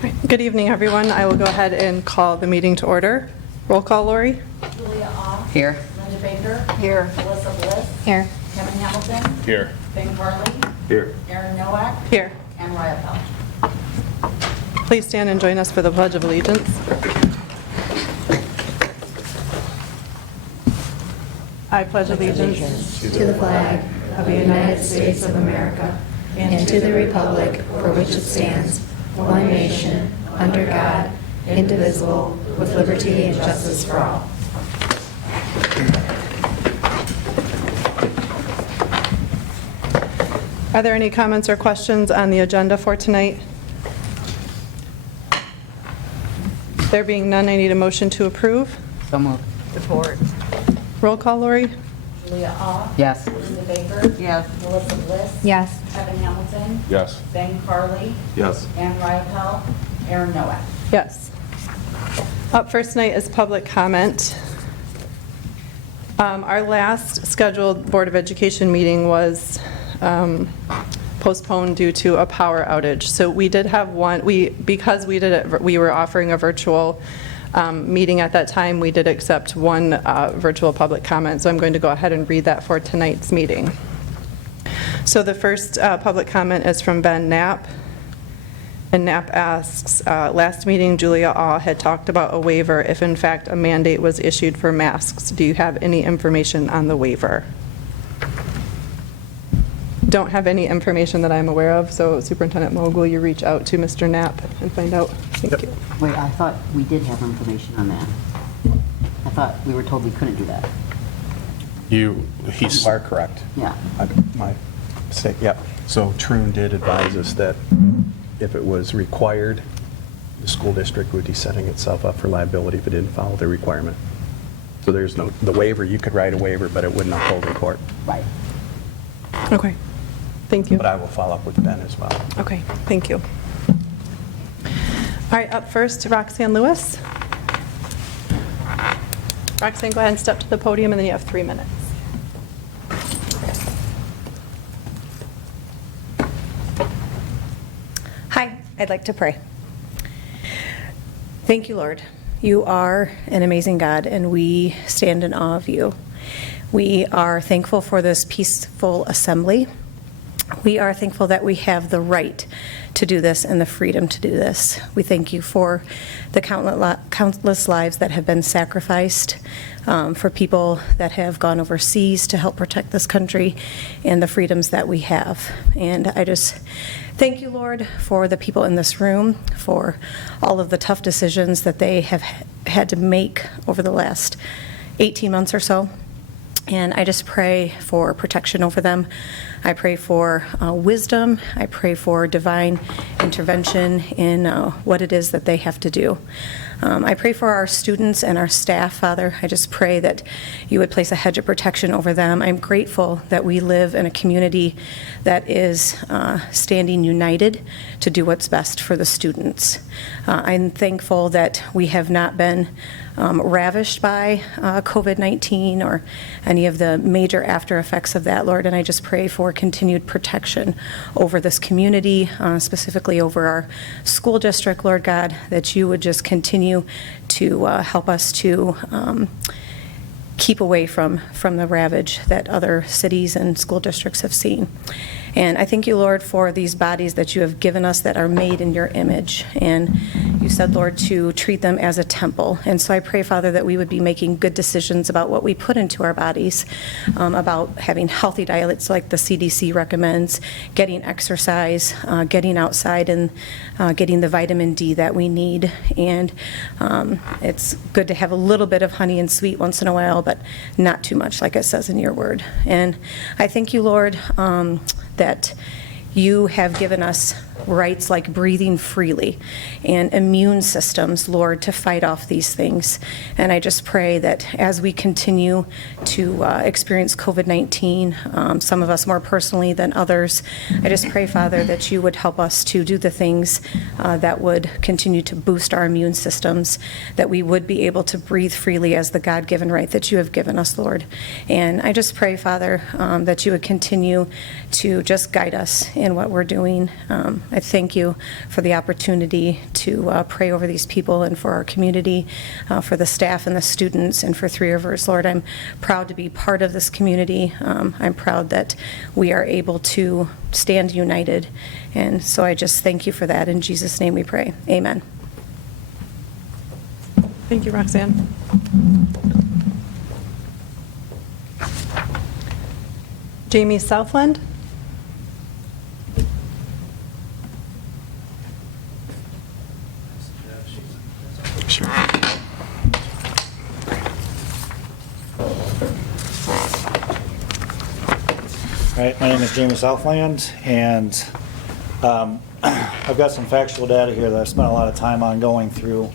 Good evening, everyone. I will go ahead and call the meeting to order. Roll call, Lori. Julia Ah. Here. Linda Baker. Here. Melissa Bliss. Here. Kevin Hamilton. Here. Ben Carley. Here. Aaron Nowak. Here. And Raya Pell. Please stand and join us for the Pledge of Allegiance. I pledge allegiance to the flag of the United States of America and to the republic for which it stands, one nation, under God, indivisible, with liberty and justice for all. Are there any comments or questions on the agenda for tonight? There being none, I need a motion to approve. So moved. Support. Roll call, Lori. Julia Ah. Yes. Linda Baker. Yes. Melissa Bliss. Yes. Kevin Hamilton. Yes. Ben Carley. Yes. And Raya Pell. Aaron Nowak. Yes. Up first tonight is public comment. Our last scheduled Board of Education meeting was postponed due to a power outage. So we did have one, because we were offering a virtual meeting at that time, we did accept one virtual public comment. So I'm going to go ahead and read that for tonight's meeting. So the first public comment is from Ben Knapp. And Knapp asks, last meeting Julia Ah had talked about a waiver if in fact a mandate was issued for masks. Do you have any information on the waiver? Don't have any information that I'm aware of, so Superintendent Moog, will you reach out to Mr. Knapp and find out? Thank you. Wait, I thought we did have information on that. I thought we were told we couldn't do that. You are correct. Yeah. My mistake, yep. So Troon did advise us that if it was required, the school district would be setting itself up for liability if it didn't follow the requirement. So there's no, the waiver, you could write a waiver, but it would not hold in court. Right. Okay, thank you. But I will follow up with Ben as well. Okay, thank you. All right, up first, Roxanne Lewis. Roxanne, go ahead and step to the podium, and then you have 3 minutes. Hi, I'd like to pray. Thank you, Lord. You are an amazing God, and we stand in awe of you. We are thankful for this peaceful assembly. We are thankful that we have the right to do this and the freedom to do this. We thank you for the countless lives that have been sacrificed, for people that have gone overseas to help protect this country, and the freedoms that we have. And I just thank you, Lord, for the people in this room, for all of the tough decisions that they have had to make over the last 18 months or so. And I just pray for protection over them. I pray for wisdom. I pray for divine intervention in what it is that they have to do. I pray for our students and our staff, Father. I just pray that you would place a hedge of protection over them. I'm grateful that we live in a community that is standing united to do what's best for the students. I'm thankful that we have not been ravished by COVID-19 or any of the major after effects of that, Lord, and I just pray for continued protection over this community, specifically over our school district, Lord God, that you would just continue to help us to keep away from the ravage that other cities and school districts have seen. And I thank you, Lord, for these bodies that you have given us that are made in your image. And you said, Lord, to treat them as a temple. And so I pray, Father, that we would be making good decisions about what we put into our bodies, about having healthy diets like the CDC recommends, getting exercise, getting outside, and getting the vitamin D that we need. And it's good to have a little bit of honey and sweet once in a while, but not too much, like it says in your word. And I thank you, Lord, that you have given us rights like breathing freely and immune systems, Lord, to fight off these things. And I just pray that as we continue to experience COVID-19, some of us more personally than others, I just pray, Father, that you would help us to do the things that would continue to boost our immune systems, that we would be able to breathe freely as the God-given right that you have given us, Lord. And I just pray, Father, that you would continue to just guide us in what we're doing. I thank you for the opportunity to pray over these people and for our community, for the staff and the students, and for Three Rivers. Lord, I'm proud to be part of this community. I'm proud that we are able to stand united, and so I just thank you for that. In Jesus' name we pray. Amen. Thank you, Roxanne. Jamie Southland? Sure. All right, my name is Jamie Southland, and I've got some factual data here that I spent a lot of time on going through. You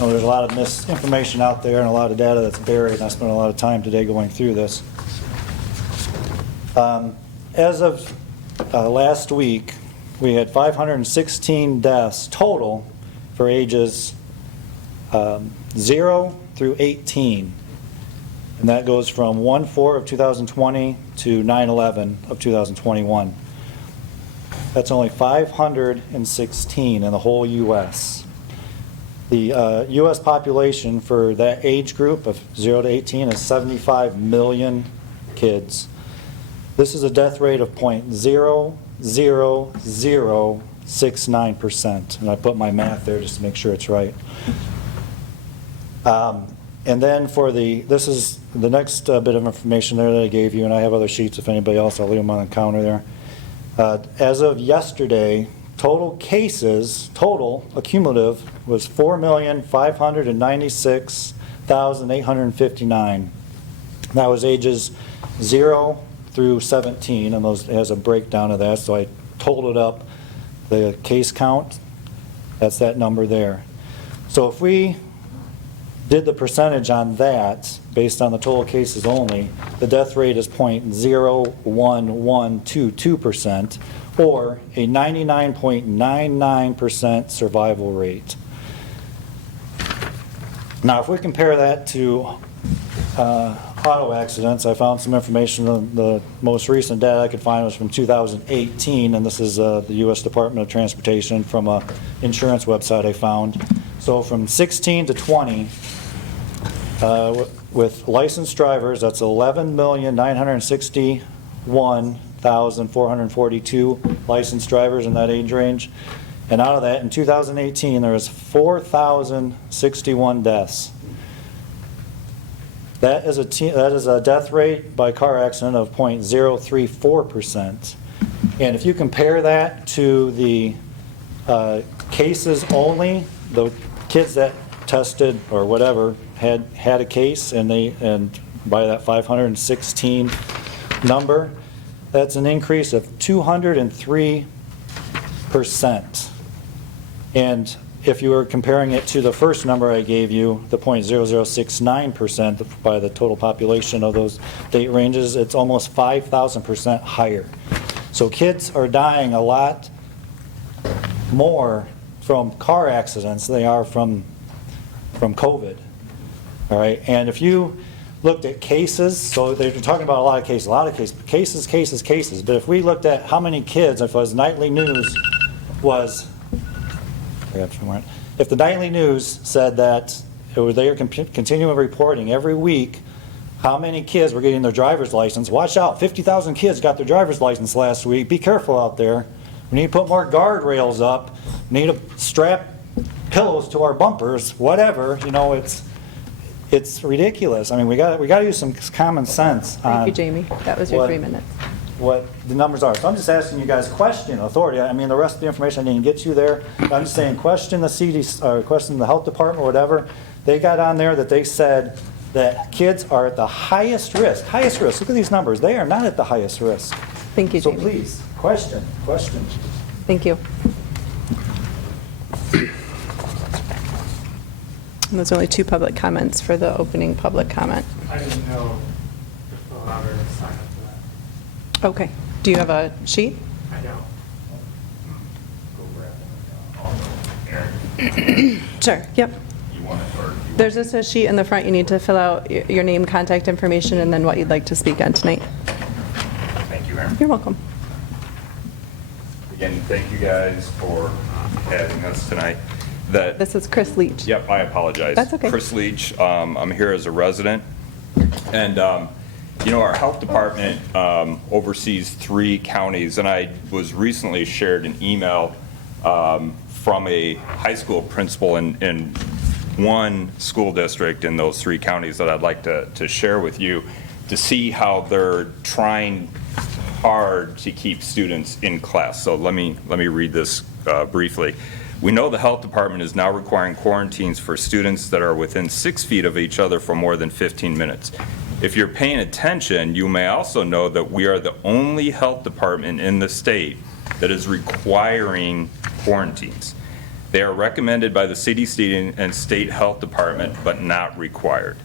know, there's a lot of misinformation out there and a lot of data that's buried, and I spent a lot of time today going through this. As of last week, we had 516 deaths total for ages 0 through 18. And that goes from 1/4 of 2020 to 9/11 of 2021. That's only 516 in the whole U.S. The U.S. population for that age group of 0 to 18 is 75 million kids. This is a death rate of 0.00069%, and I put my math there just to make sure it's right. And then for this is the next bit of information there that I gave you, and I have other sheets if anybody else, I'll leave them on the counter there. As of yesterday, total cases, accumulative, was 4,596,859. That was ages 0 through 17, and it has a breakdown of that, so I totaled up the case count. That's that number there. So if we did the percentage on that, based on the total cases only, the death rate is 0.01122%, or a 99.99% survival rate. Now, if we compare that to auto accidents, I found some information. The most recent data I could find was from 2018, and this is the U.S. Department of Transportation from an insurance website I found. So from 16 to 20, with licensed drivers, that's 11,961,442 licensed drivers in that age range. And out of that, in 2018, there was 4,061 deaths. That is a death rate by car accident of 0.034%. And if you compare that to the cases only, the kids that tested or whatever had a case, and by that 516 number, that's an increase of 203%. And if you were comparing it to the first number I gave you, the 0.0069% by the total population of those date ranges, it's almost 5,000% higher. So kids are dying a lot more from car accidents than they are from COVID. All right, and if you looked at cases, so they're talking about a lot of cases, cases. But if we looked at how many kids, if it was nightly news was, if the nightly news said that they are continuing reporting every week how many kids were getting their driver's license, watch out, 50,000 kids got their driver's license last week, be careful out there. We need to put more guardrails up, we need to strap pillows to our bumpers, whatever, you know, it's ridiculous. I mean, we got to use some common sense. Thank you, Jamie. That was your 3 minutes. What the numbers are. So I'm just asking you guys, question authority. I mean, the rest of the information I didn't get you there. I'm just saying, question the CDC, or question the health department, or whatever. They got on there that they said that kids are at the highest risk. Highest risk. Look at these numbers. They are not at the highest risk. Thank you, So Jamie. please, question. Thank you. And there's only 2 public comments for the opening public comment. I didn't know if the allowed her to sign up for that. Okay. Do you have a sheet? I don't. Sure. Yep. There's just a sheet in the front. You need to fill out your name, contact information, and then what you'd like to speak on tonight. Thank you, Aaron. You're welcome. Again, thank you guys for having us tonight. This is Chris Leach. Yep, I apologize. That's okay. Chris Leach, I'm here as a resident. And, our health department oversees 3 counties, and I was recently shared an email from a high school principal in one school district in those 3 counties that I'd like to share with you to see how they're trying hard to keep students in class. So let me read this briefly. We know the health department is now requiring quarantines for students that are within 6 feet of each other for more than 15 minutes. If you're paying attention, you may also know that we are the only health department in the state that is requiring quarantines. They are recommended by the CDC and state health department, but not required.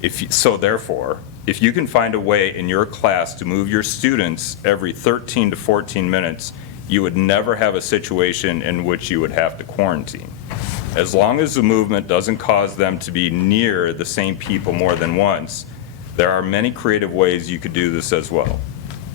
Therefore, if you can find a way in your class to move your students every 13 to 14 minutes, you would never have a situation in which you would have to quarantine. As long as the movement doesn't cause them to be near the same people more than once, there are many creative ways you could do this as well.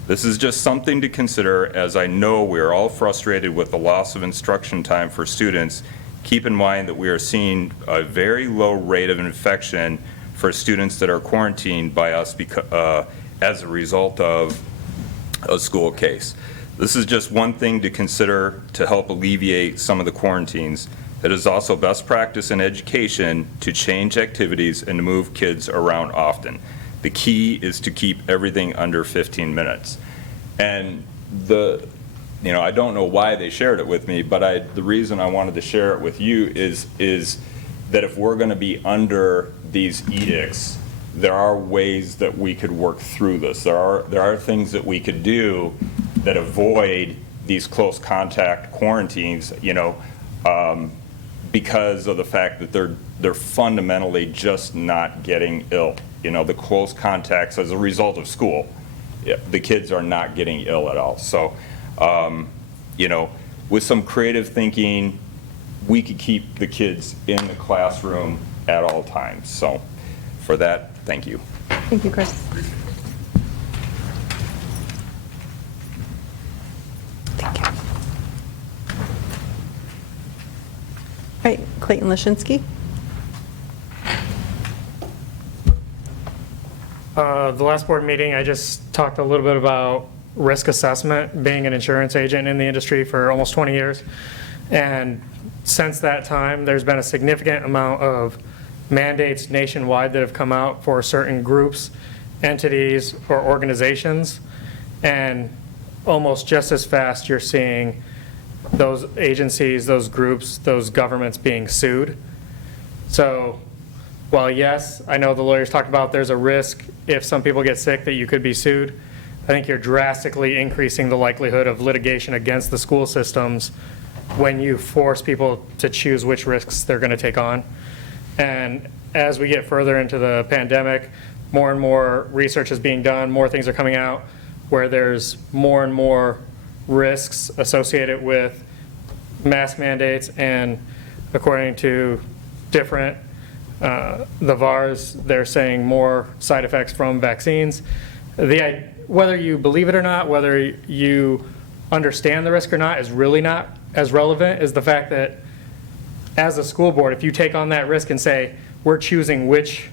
This is just something to consider, as I know we are all frustrated with the loss of instruction time for students. Keep in mind that we are seeing a very low rate of infection for students that are quarantined by us as a result of a school case. This is just one thing to consider to help alleviate some of the quarantines. It is also best practice in education to change activities and to move kids around often. The key is to keep everything under 15 minutes. And I don't know why they shared it with me, but the reason I wanted to share it with you is that if we're going to be under these edicts, there are ways that we could work through this. There are things that we could do that avoid these close contact quarantines, because of the fact that they're fundamentally just not getting ill. The close contacts as a result of school, the kids are not getting ill at all. So, with some creative thinking, we could keep the kids in the classroom at all times. So, for that, thank you. Thank you, Chris. Thank you. All right, Clayton Lashinsky. The last board meeting, I just talked a little bit about risk assessment, being an insurance agent in the industry for almost 20 years. And since that time, there's been a significant amount of mandates nationwide that have come out for certain groups, entities, or organizations. And almost just as fast, you're seeing those agencies, those groups, those governments being sued. So while yes, I know the lawyers talked about there's a risk if some people get sick that you could be sued, I think you're drastically increasing the likelihood of litigation against the school systems when you force people to choose which risks they're going to take on. And as we get further into the pandemic, more and more research is being done, more things are coming out where there's more and more risks associated with mask mandates, and according to different the VARs, they're saying more side effects from vaccines. Whether you believe it or not, whether you understand the risk or not, is really not as relevant as the fact that as a school board, if you take on that risk and say, we're choosing which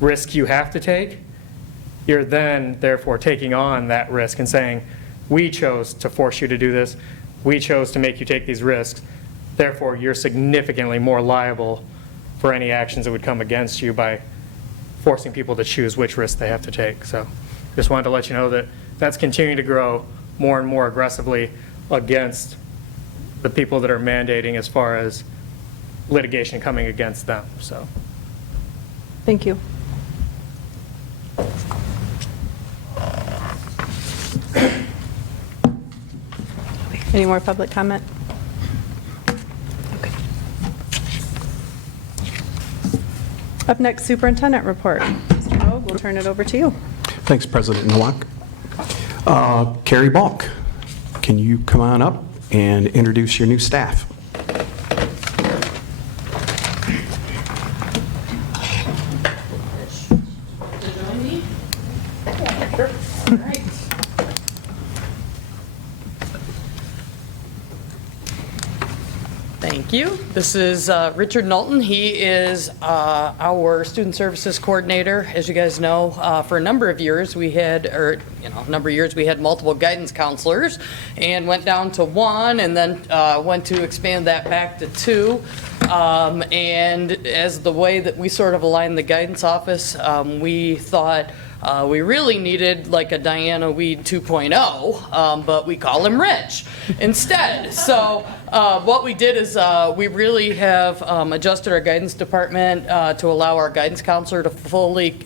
risk you have to take, you're then therefore taking on that risk and saying, we chose to force you to do this, we chose to make you take these risks, therefore you're significantly more liable for any actions that would come against you by forcing people to choose which risk they have to take. So just wanted to let you know that that's continuing to grow more and more aggressively against the people that are mandating as far as litigation coming against them. So Thank you. Any more public comment? Okay. Up next, Superintendent Report. Mr. Moog, we'll turn it over to you. Thanks, President Nowak. Carrie Balk, can you come on up and introduce your new staff? Thank you. This is Richard Knowlton. He is our Student Services Coordinator. As you guys know, for a number of years we had, we had multiple guidance counselors and went down to one and then went to expand that back to two. And as the way that we sort of aligned the guidance office, we thought we really needed like a Diana Weed 2.0, but we call him Rich instead. So what we did is we really have adjusted our guidance department to allow our guidance counselor to fully,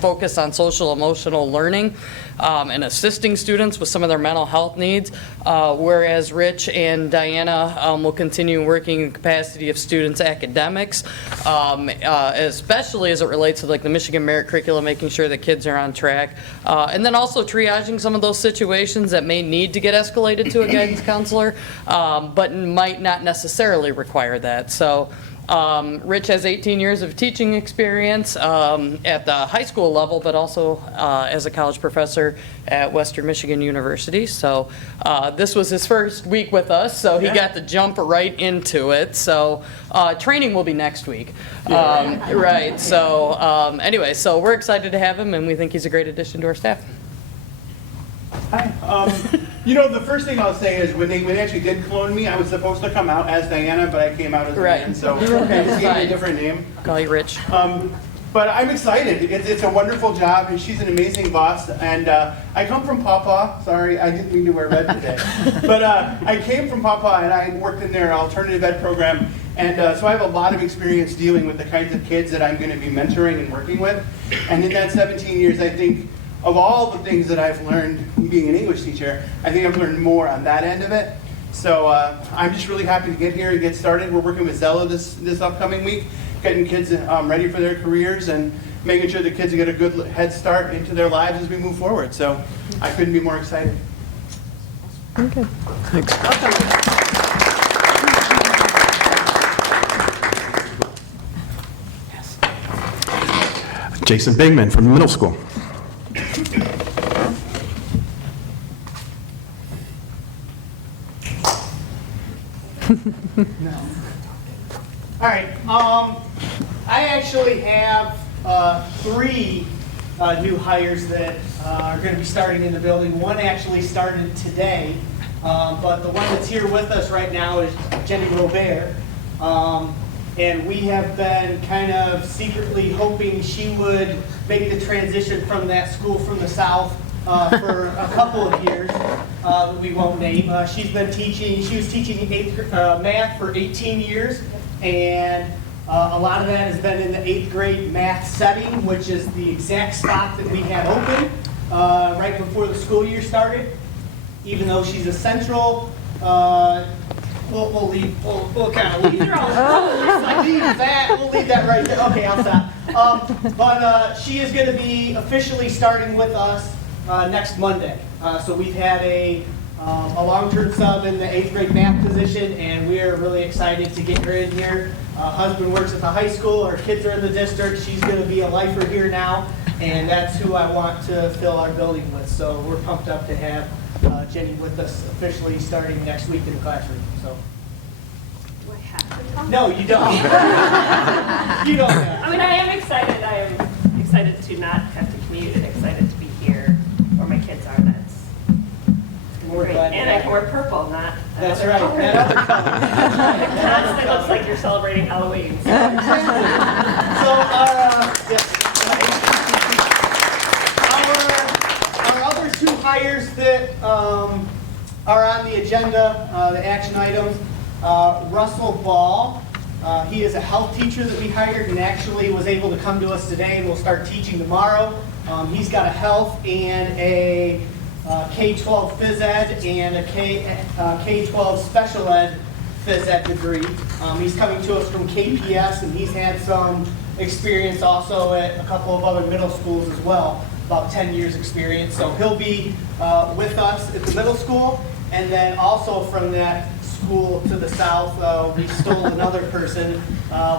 focus on social emotional learning and assisting students with some of their mental health needs, whereas Rich and Diana will continue working in capacity of students' academics, especially as it relates to like the Michigan Merit Curriculum, making sure that kids are on track, and then also triaging some of those situations that may need to get escalated to a guidance counselor, but might not necessarily require that. So Rich has 18 years of teaching experience at the high school level, but also as a college professor at Western Michigan University. So this was his first week with us, so he got to jump right into it. So training will be next week. Right. So anyway, so we're excited to have him, and we think he's a great addition to our staff. Hi. The first thing I'll say is when they actually did clone me, I was supposed to come out as Diana, but I came out as Diane, so I just gave me a different name. Call you Rich. But I'm excited. It's a wonderful job, and she's an amazing boss. And I come from Pawpaw. Sorry, I didn't mean to wear red today. But I came from Pawpaw, and I worked in their alternative ed program. And so I have a lot of experience dealing with the kinds of kids that I'm going to be mentoring and working with. And in that 17 years, I think of all the things that I've learned being an English teacher, I think I've learned more on that end of it. So I'm just really happy to get here and get started. We're working with Zella this upcoming week, getting kids ready for their careers and making sure the kids get a good head start into their lives as we move forward. So I couldn't be more excited. Okay. Thanks. Jason Bigman from the middle school. No. All right. I actually have 3 new hires that are going to be starting in the building. One actually started today, but the one that's here with us right now is Jenny Robert. And we have been kind of secretly hoping she would make the transition from that school from the South for a couple of years that we won't name. She was teaching math for 18 years, and a lot of that has been in the 8th grade math setting, which is the exact spot that we had open right before the school year started. Even though she's a central, we'll kind of leave. We'll leave that right there. Okay, I'll stop. But she is going to be officially starting with us next Monday. So we've had a long-term sub in the 8th grade math position, and we are really excited to get her in here. Husband works at the high school. Our kids are in the district. She's going to be a lifer here now, and that's who I want to fill our building with. So we're pumped up to have Jenny with us officially starting next week in the classroom. So. Do I have to talk? No, you don't. You don't have. I mean, I am excited. I am excited to not have to commute and excited to be here where my kids are. That's We're great. glad to And I have can wear purple, not That's another right. color. That other color. It constantly looks like you're celebrating Halloween. So. Our other 2 hires that are on the agenda, the action items, Russell Ball. He is a health teacher that we hired and actually was able to come to us today and will start teaching tomorrow. He's got a health and a K-12 phys ed and a K-12 special ed phys ed degree. He's coming to us from KPS, and he's had some experience also at a couple of other middle schools as well, about 10 years experience. So he'll be with us at the middle school, and then also from that school to the south, we stole another person,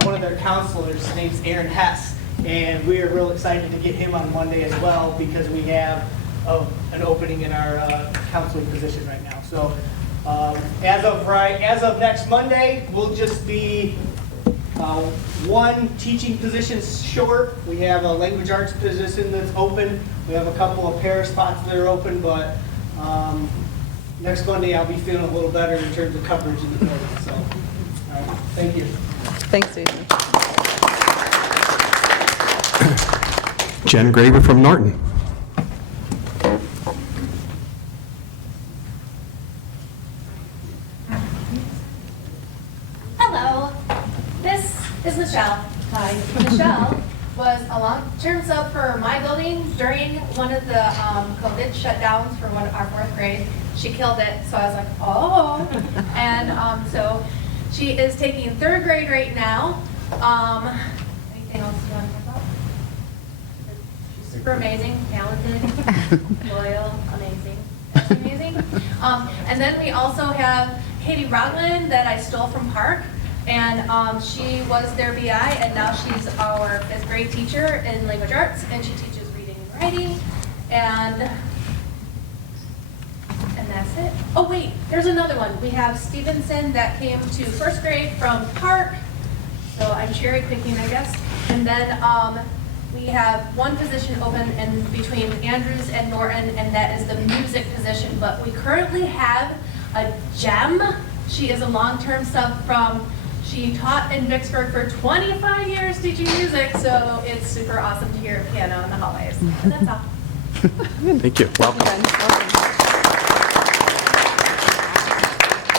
one of their counselors. His name's Aaron Hess, and we are real excited to get him on Monday as well because we have an opening in our counseling position right now. So As of next Monday, we'll just be one teaching position short. We have a language arts position that's open. We have a couple of pair spots that are open, but next Monday I'll be feeling a little better in terms of coverage in the building. So, all right, thank you. Thanks, Susan. Jen Graber from Norton. Hello, this is Michelle. Hi. Michelle was a long-term sub for my building during one of the COVID shutdowns for our 4th grade. She killed it, so I was like, oh. And so she is taking 3rd grade right now. Anything else you want to talk about? She's super amazing, talented, loyal, amazing. That's amazing. And then we also have Katie Routland that I stole from Park. And she was their BI, and now she's our 5th grade teacher in language arts, and she teaches reading and writing. And that's it. Oh wait, there's another one. We have Stevenson that came to 1st grade from Park. So I'm cherry picking, I guess. And then we have one position open in between Andrews and Norton, and that is the music position. But we currently have a gem. She is a long-term sub from, she taught in Vicksburg for 25 years teaching music, so it's super awesome to hear piano in the hallways. And that's all. Thank you. Welcome.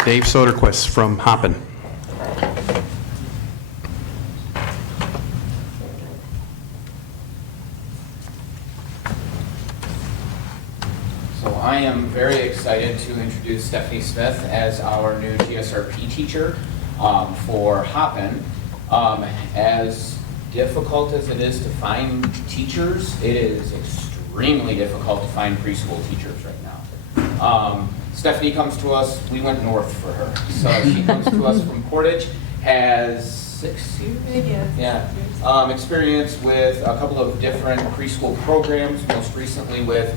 Dave Soderquist from Hoppen. So I am very excited to introduce Stephanie Smith as our new GSRP teacher for Hoppen. As difficult as it is to find teachers, it is extremely difficult to find preschool teachers right now. Stephanie comes to us, we went north for her. So she comes to us from Portage, has 6 years? Yeah. Experience with a couple of different preschool programs, most recently with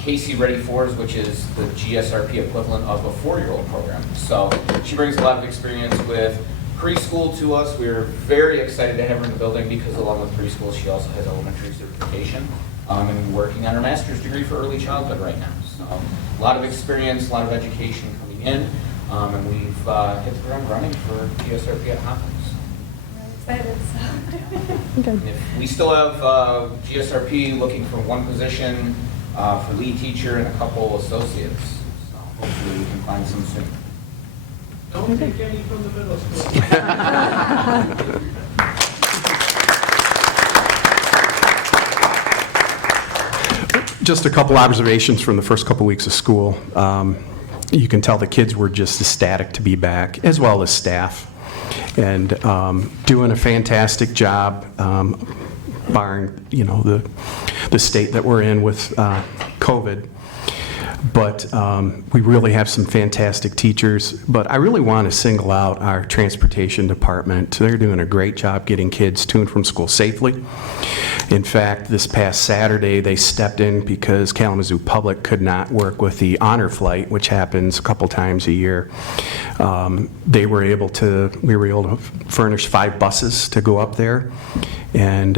Casey Ready Fours, which is the GSRP equivalent of a 4-year-old program. So she brings a lot of experience with preschool to us. We're very excited to have her in the building because along with preschool, she also has elementary certification and working on her master's degree for early childhood right now. So a lot of experience, a lot of education coming in, and we've hit the ground running for GSRP at Hoppen. We still have GSRP looking for one position for lead teacher and a couple associates. So hopefully we can find some soon. Don't take any from the middle school. Just a couple observations from the first couple weeks of school. You can tell the kids were just ecstatic to be back, as well as staff. And doing a fantastic job, barring, the state that we're in with COVID. But we really have some fantastic teachers. But I really want to single out our transportation department. They're doing a great job getting kids to and from school safely. In fact, this past Saturday, they stepped in because Kalamazoo Public could not work with the honor flight, which happens a couple times a year. We were able to furnish 5 buses to go up there and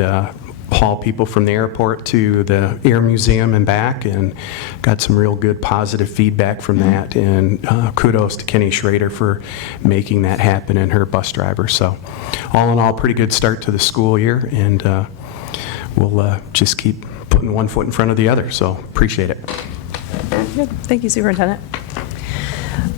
haul people from the airport to the Air Museum and back, and got some real good positive feedback from that. And kudos to Kenny Schrader for making that happen and her bus driver. So all in all, pretty good start to the school year, and we'll just keep putting one foot in front of the other. So appreciate it. Good. Thank you, Superintendent.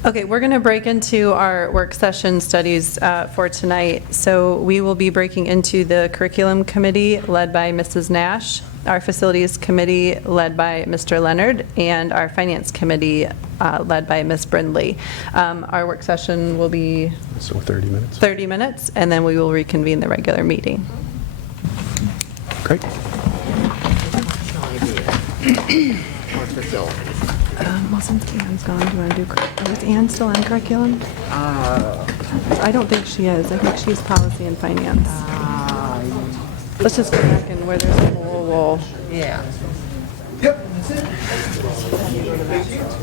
Okay, we're going to break into our work session studies for tonight. So we will be breaking into the curriculum committee led by Mrs. Nash, our facilities committee led by Mr. Leonard, and our finance committee led by Ms. Brindley. Our work session will be 30 minutes. 30 minutes, and then we will reconvene the regular meeting. Great. Wasn't Anne's gone? Do you want to do, is Anne still on curriculum? I don't think she is. I think she's policy and finance. Let's just go back and where there's a whole. Yeah. Yep.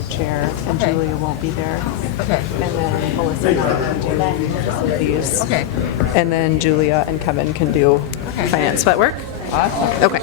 Chair, and Julia won't be there. Okay. And then Melissa and I can do facilities. Okay. And then Julia and Kevin can do finance. That work? Awesome. Okay.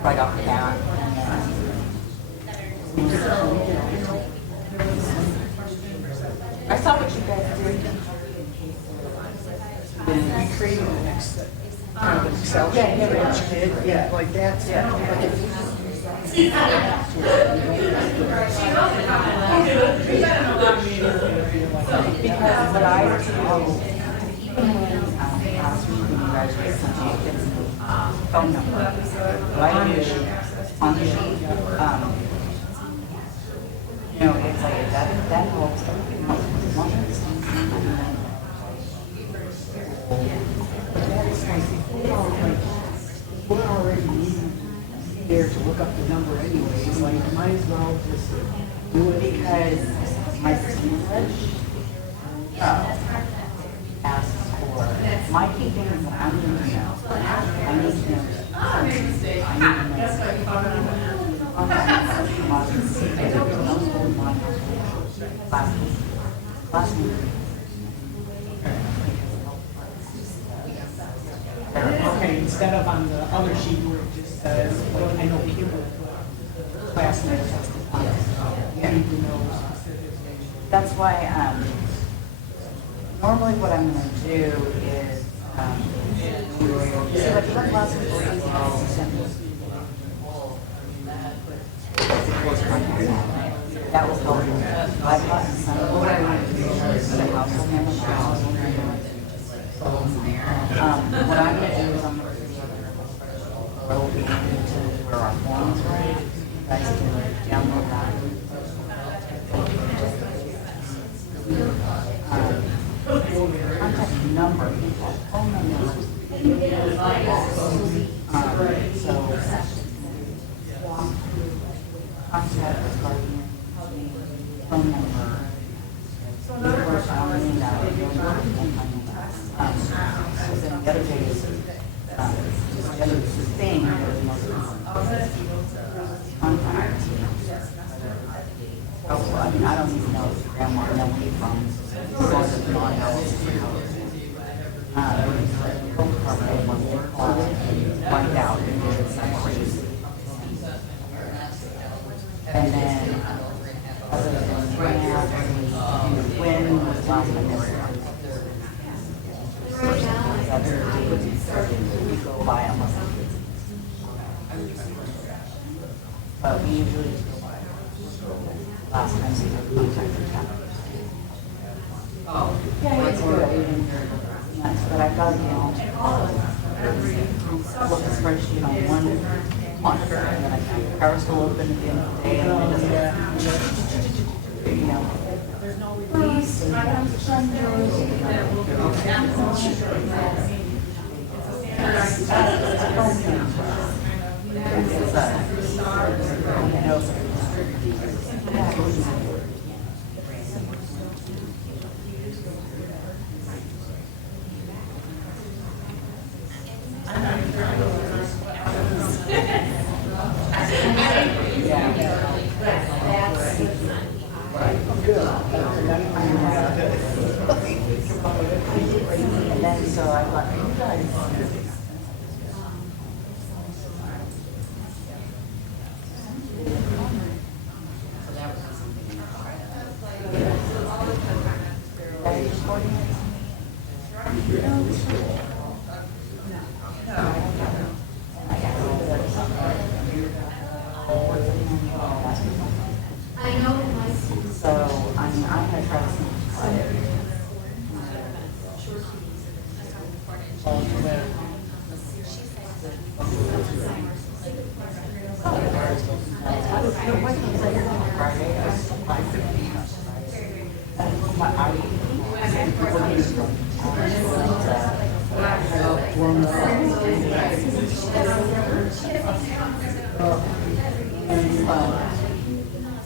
Right off the bat. I saw what you guys did. We created the next kind of an Excel sheet for each kid. Yeah, like that's. Because what I do, even when last week when you guys were getting phone number, what I do on the sheet, you know, it's like that helps. We're already there to look up the number anyway. It's like, might as well just do it. Because my English asks for my key thing is that I'm going to know. I need to know. Last week. Okay, instead of on the other sheet where it just says, well, I know people class name. You need to know specifically. That's why normally what I'm going to do is so like the last week where you all sent me that was helpful. I've gotten some what I want to do is the household member. What I'm going to do is I'm going to will be into where our forms are at. You guys can download that. Contact number, phone number. So contact the guardian, phone number. think it was most oh, I mean, I don't even know if grandma knows me from my house. Find out if it's crazy. And then, other than grant, when was the last time we go by almost. But we usually just go by last time we have Untitled Chapter. Oh. Yeah, it's good. Yes, but I got, look at spreadsheet on one monitor, and then I can carousel open at the end of the day, and it doesn't, you know. There's no release. And then so I thought, you guys. I know my So, I mean, I'm gonna try to see.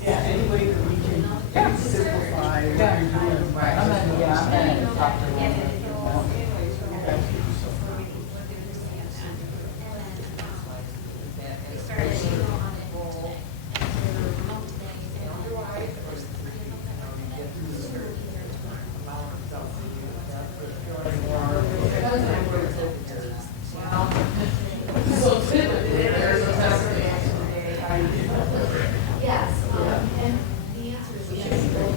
Yeah, any way that we can simplify what you're doing. Right. I'm gonna talk to them. Yes, and the answer is yes.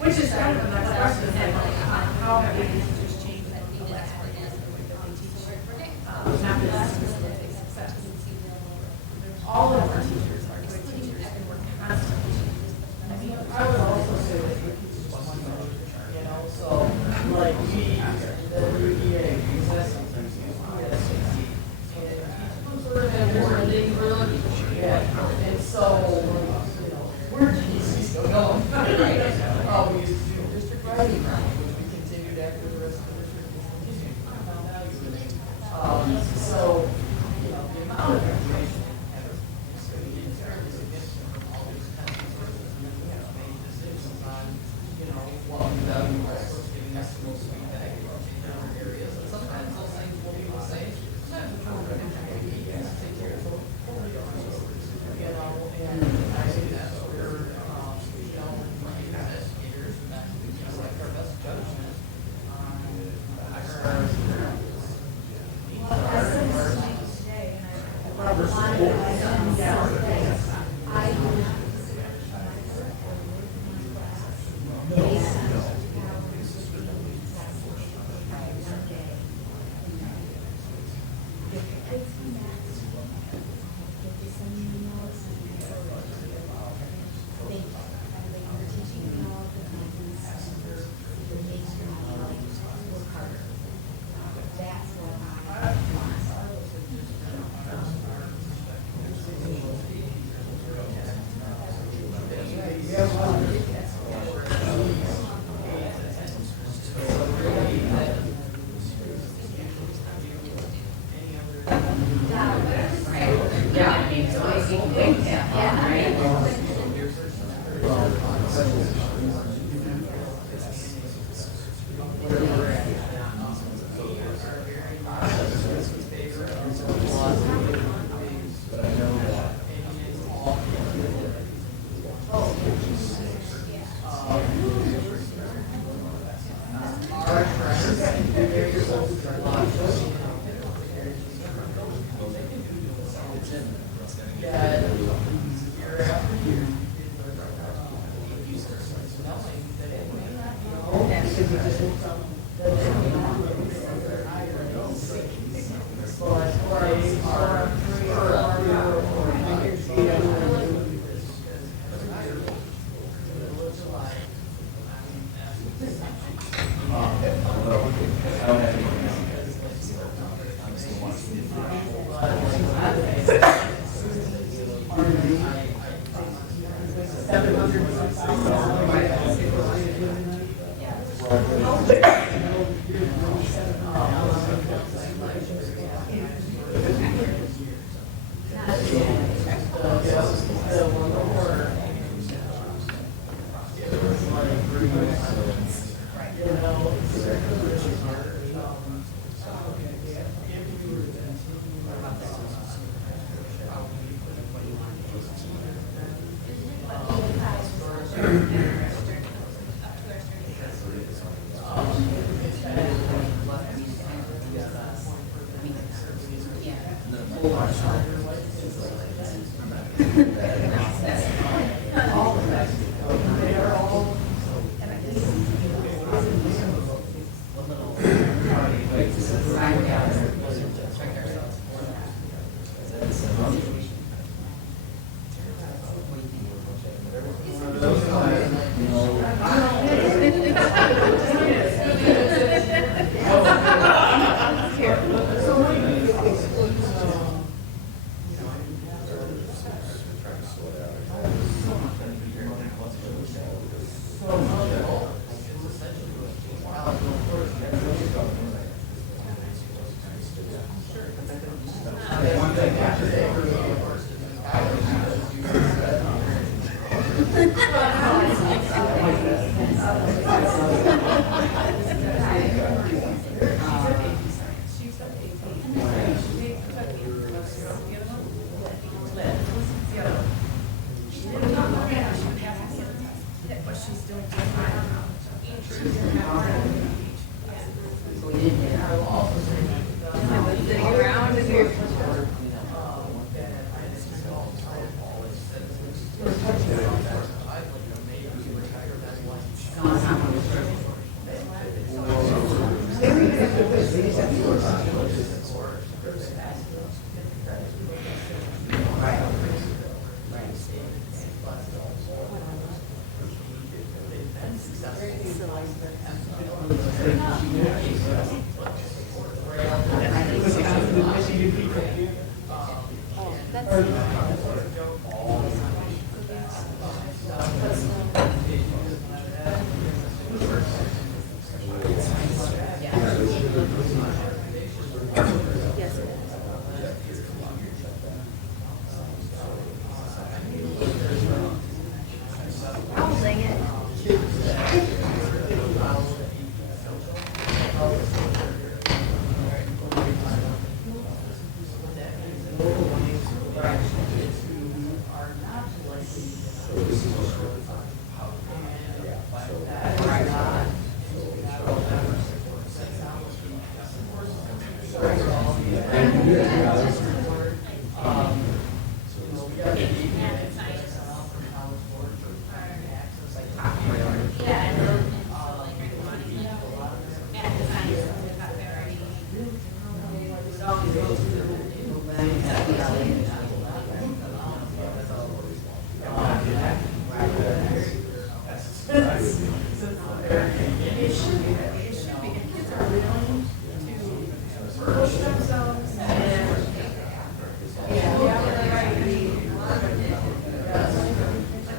Which is kind of the next question, then, like, how have we just changed that we did not just all of our teachers are good teachers, and we're constantly changing. I mean, I would also say that you know, so like the UDA, sometimes sort of have more neighborhood. Yeah, and so, you know, we're GCs go, no, right? We used to do district writing, which we continued after the rest of the district. So, you know, the amount of information is entirely significant from all these kinds of sources. And then we have to make decisions on, you know, what we value as giving us the most feedback in different areas. And sometimes those things will be the same. Sometimes the children have to take care of totally different sources, you know,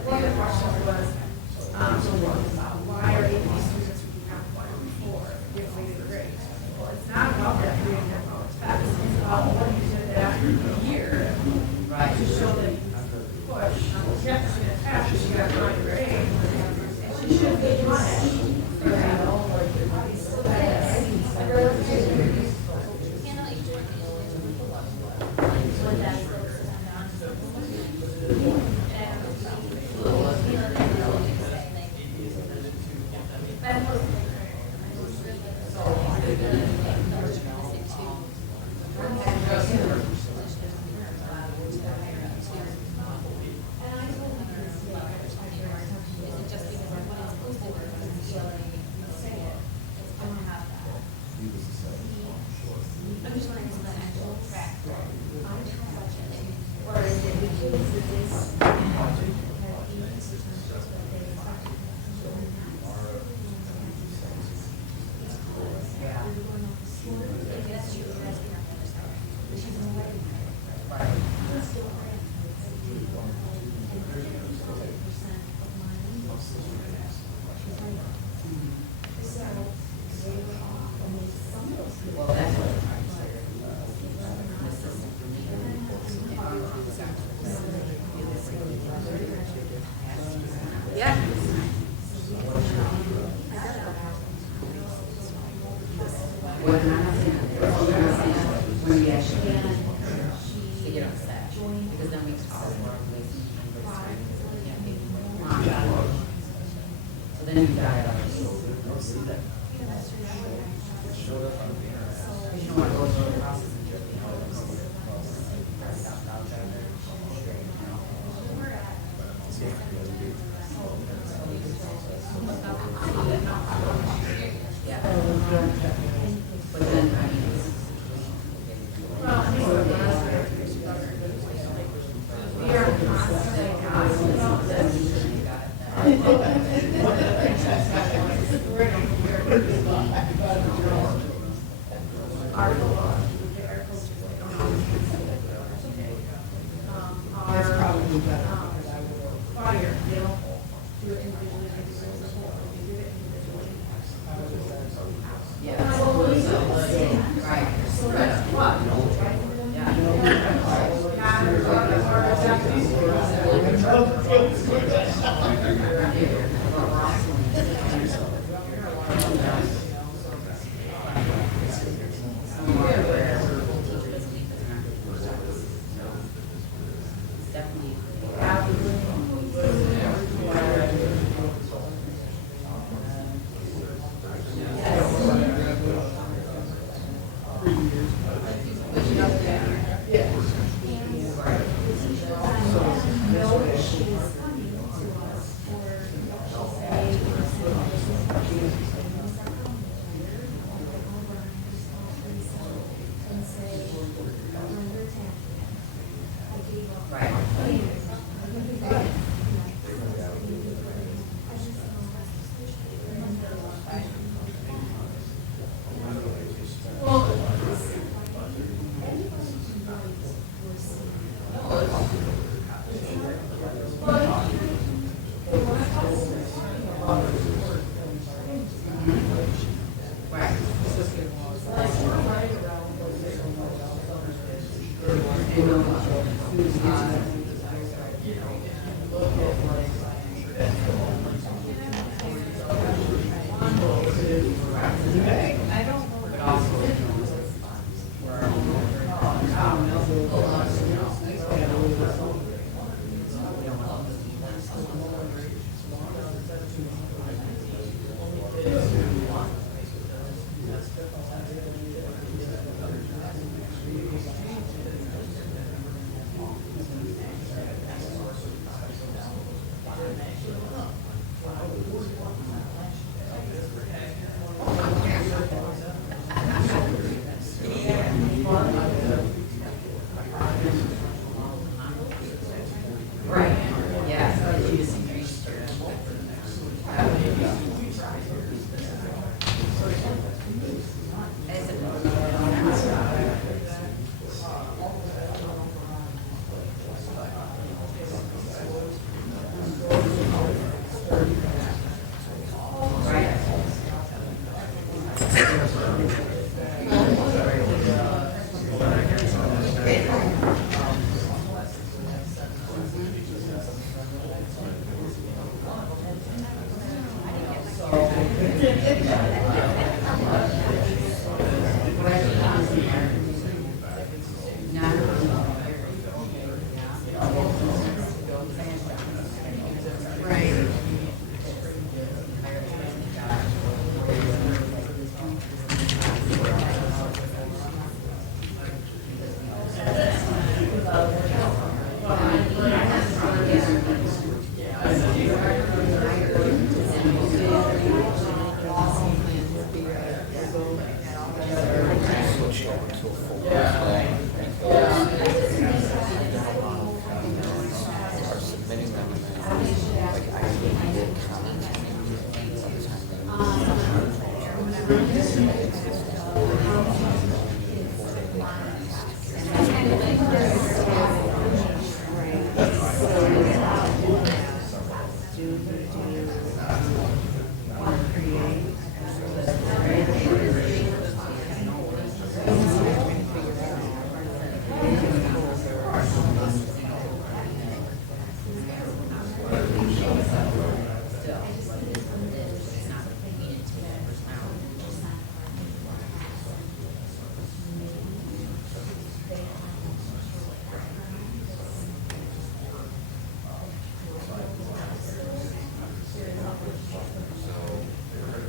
One of the questions was,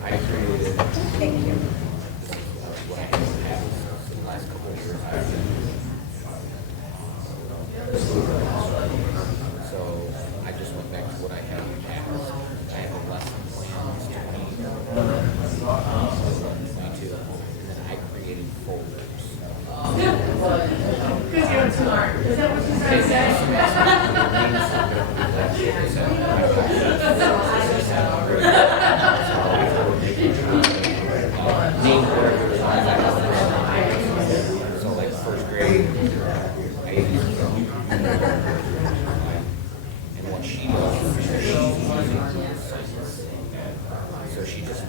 I created. Thank you. What I have in the last couple of years. So I just went back to what I had in the past. I have a lesson plan, 22, and then I created folders. Because you're smart. Is that what you said? Name characters. So like first grade, I used and what she does, so she just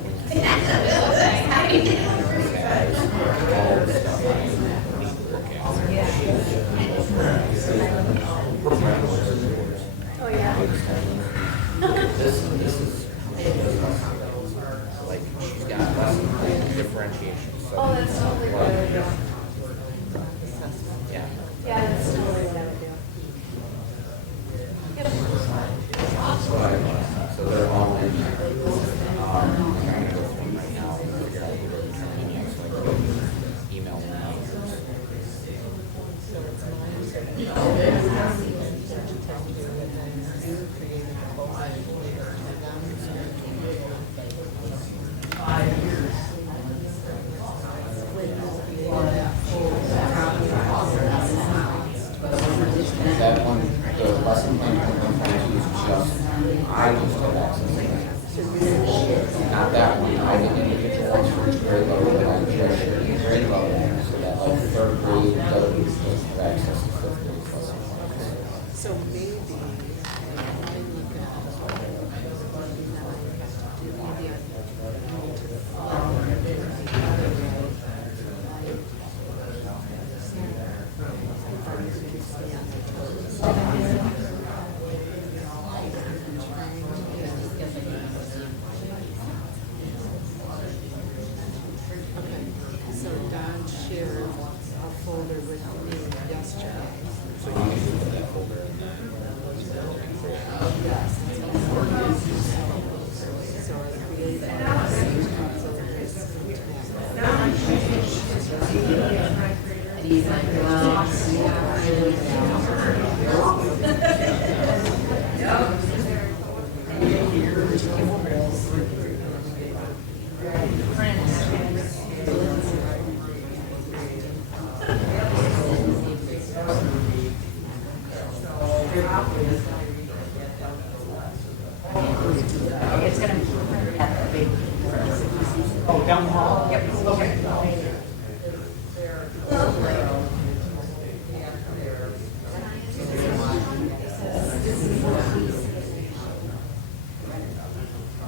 Oh, yeah. This is like she's got differentiation. So Oh, that's totally what I would do. yeah. Yeah, that's totally what I would do. Yep. So they're all in. I'm gonna go through them right now and figure out who they're returning yet, so I can email them out. That one, the lesson plan 1.2 is just, I just have access to that. Not that one, I have individual ones for each grade level that I just grade level, so that like third grade does have access to fifth grade lesson plans. So maybe, so Don shared a folder with me yesterday. So you can put that folder in there. So I created It's going to be at the big. Oh, down the hall? Yep. Okay.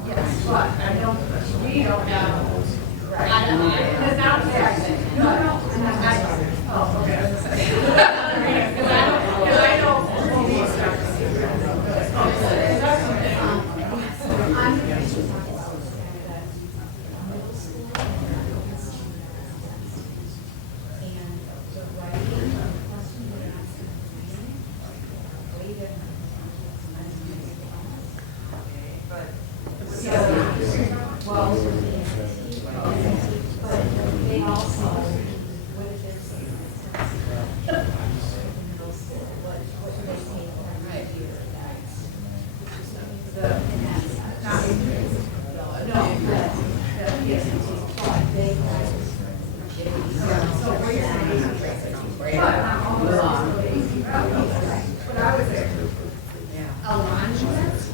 Yes, but I don't, we don't have. Right. Because now it's actually, no, oh, okay. Because I know police stuff. When I was there, Alonzo.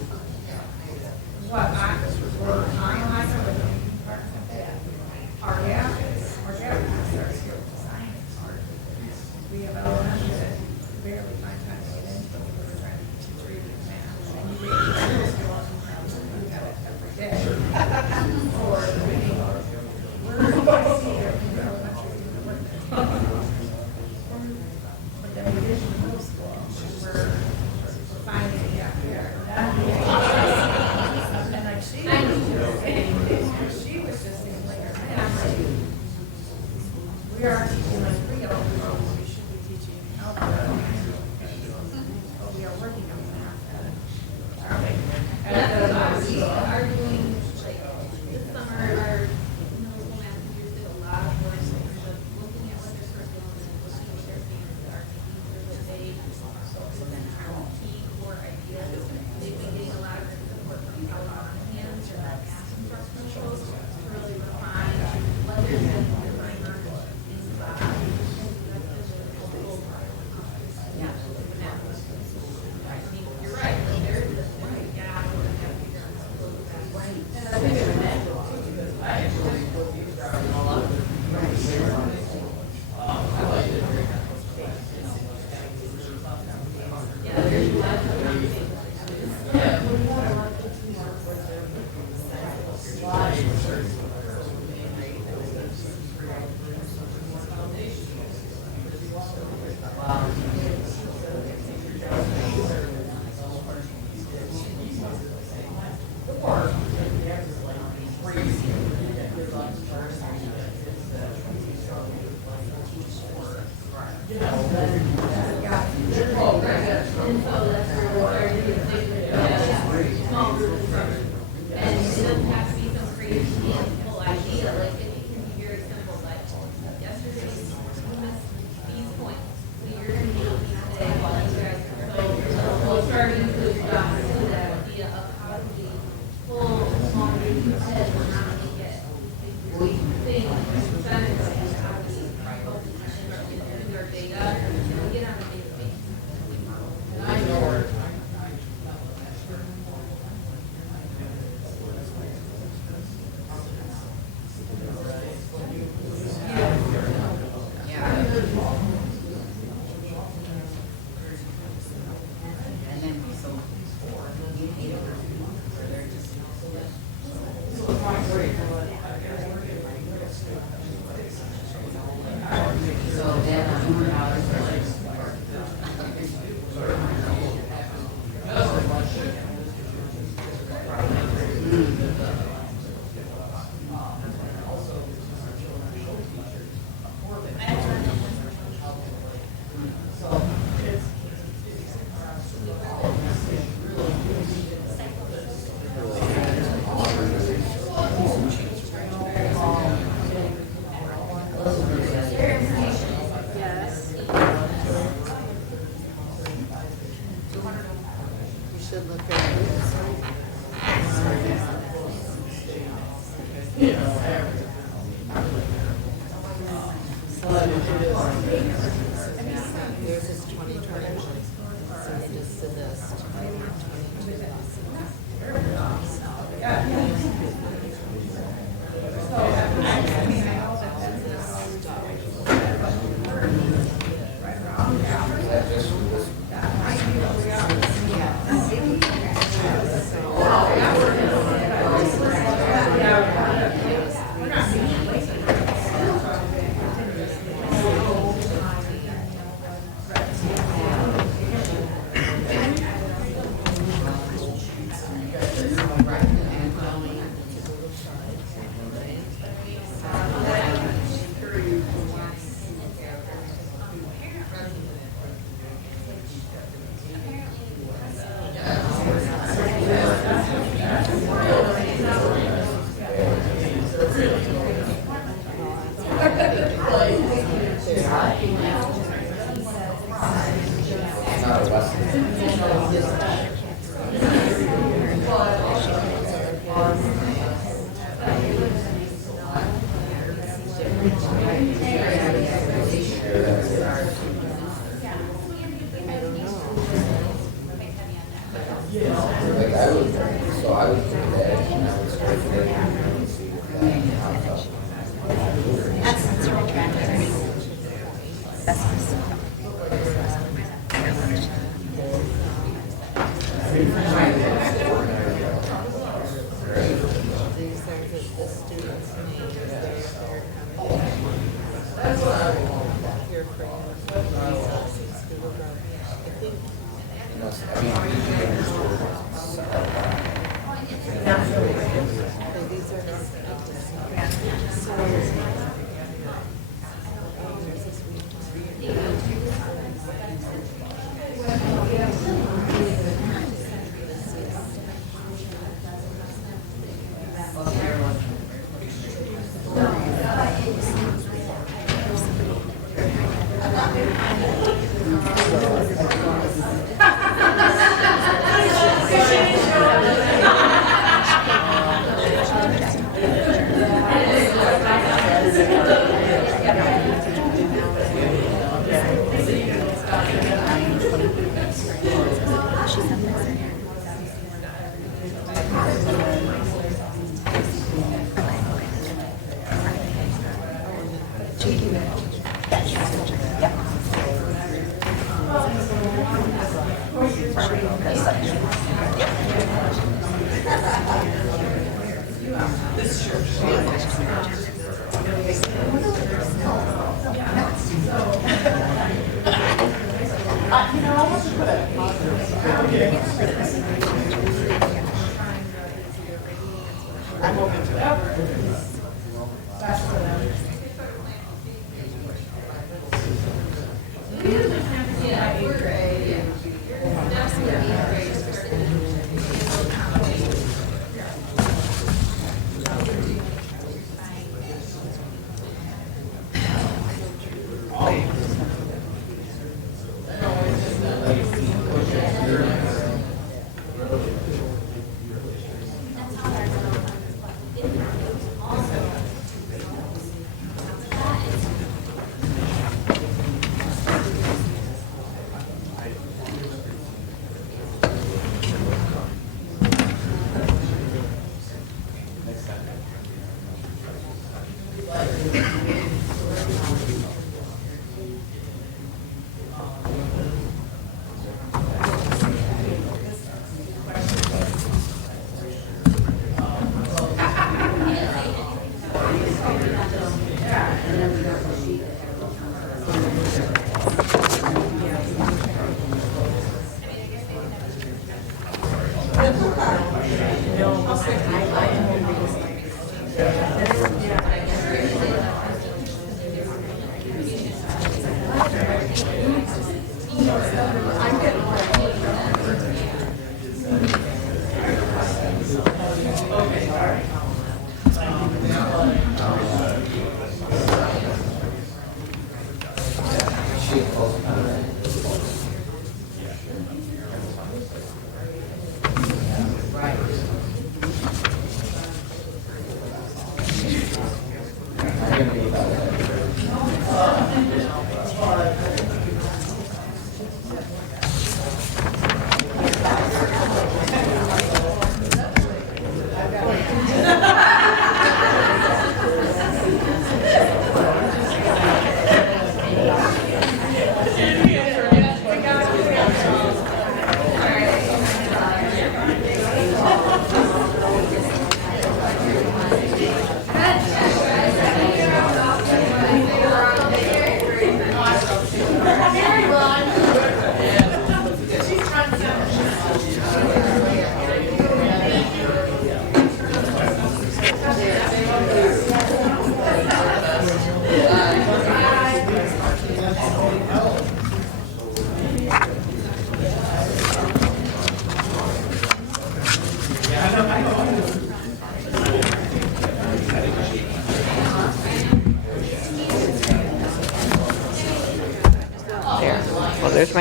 should look at this. Yours is 2020. So you just did this 2022.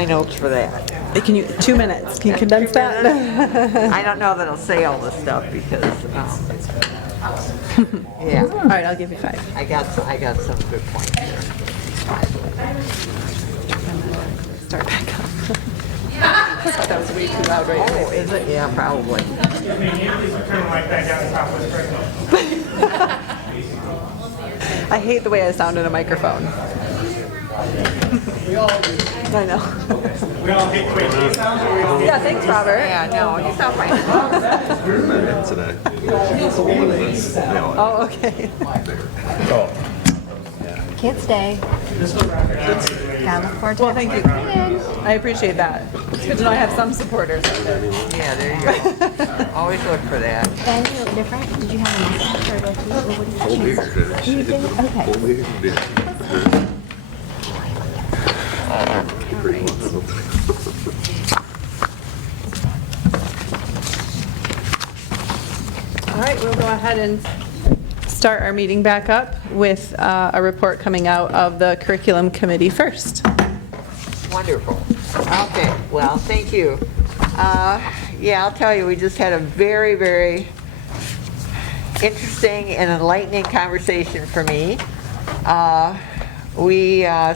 my notes for that? Can you, 2 minutes, can you condense that? I don't know that I'll say all this stuff because, yeah. All right, I'll give you 5. I got some good points here. Start back up. That was way too loud right now. Oh, is it? Yeah, probably. I hate the way I sound in a microphone. I know. We all hate the way she sounds, or we all hate Yeah, thanks, Robert. Yeah, no, you sound fine. Oh, okay. Can't stay. Gotta look forward to Well, thank you. I appreciate that. It's good to know I have some supporters out there. Yeah, there you go. Always look for that. And you look different. Did you have a mustache or a goatee? Or what did you did? Okay. All right, we'll go ahead and start our meeting back up with a report coming out of the curriculum committee first. Wonderful. Okay, well, thank you. Yeah, I'll tell you, we just had a very, very interesting and enlightening conversation for me.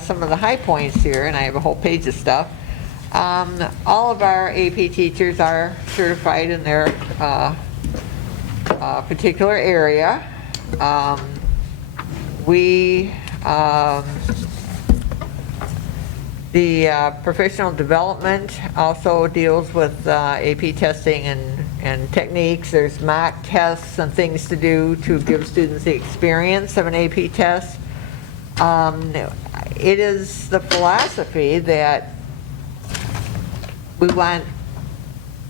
Some of the high points here, and I have a whole page of stuff. All of our AP teachers are certified in their particular area. The professional development also deals with AP testing and techniques. There's mock tests and things to do to give students the experience of an AP test. It is the philosophy that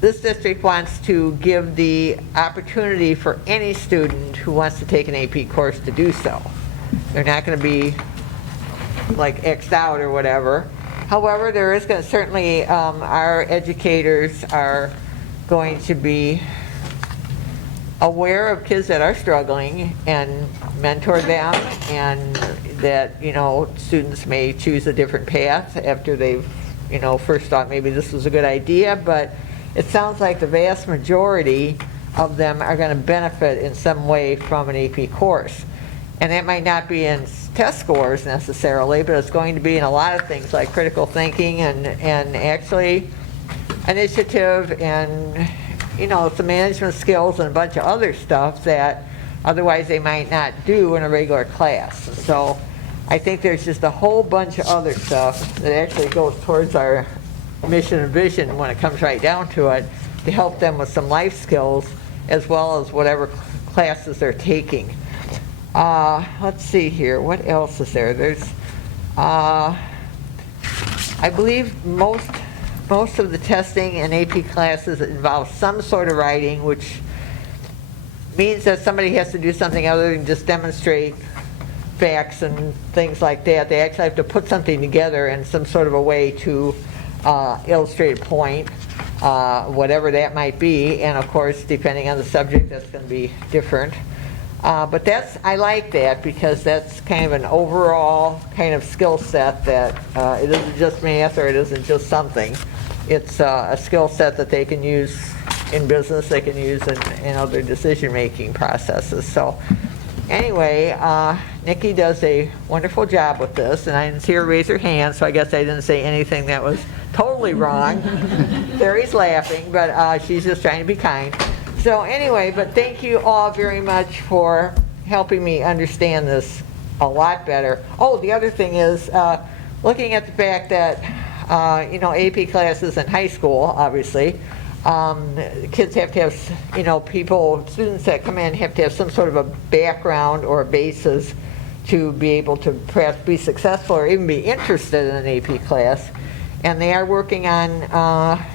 this district wants to give the opportunity for any student who wants to take an AP course to do so. They're not going to be like X'd out or whatever. However, there is going to certainly, our educators are going to be aware of kids that are struggling and mentor them, and that, students may choose a different path after they've, first thought maybe this was a good idea, but it sounds like the vast majority of them are going to benefit in some way from an AP course. And that might not be in test scores necessarily, but it's going to be in a lot of things like critical thinking and actually initiative and, some management skills and a bunch of other stuff that otherwise they might not do in a regular class. So I think there's just a whole bunch of other stuff that actually goes towards our mission and vision when it comes right down to it, to help them with some life skills as well as whatever classes they're taking. Let's see here, what else is there? There's, I believe most of the testing and AP classes involve some sort of writing, which means that somebody has to do something other than just demonstrate facts and things like that. They actually have to put something together in some sort of a way to illustrate a point, whatever that might be, and of course, depending on the subject, that's going to be different. But I like that because that's kind of an overall kind of skill set that it isn't just math or it isn't just something. It's a skill set that they can use in business, they can use in other decision-making processes. So anyway, Nikki does a wonderful job with this, and I didn't see her raise her hand, so I guess I didn't say anything that was totally wrong. Terry's laughing, but she's just trying to be kind. So anyway, but thank you all very much for helping me understand this a lot better. Oh, the other thing is, looking at the fact that, AP classes in high school, obviously, kids have to have, students that come in have to have some sort of a background or a basis to be able to perhaps be successful or even be interested in an AP class. And they are working on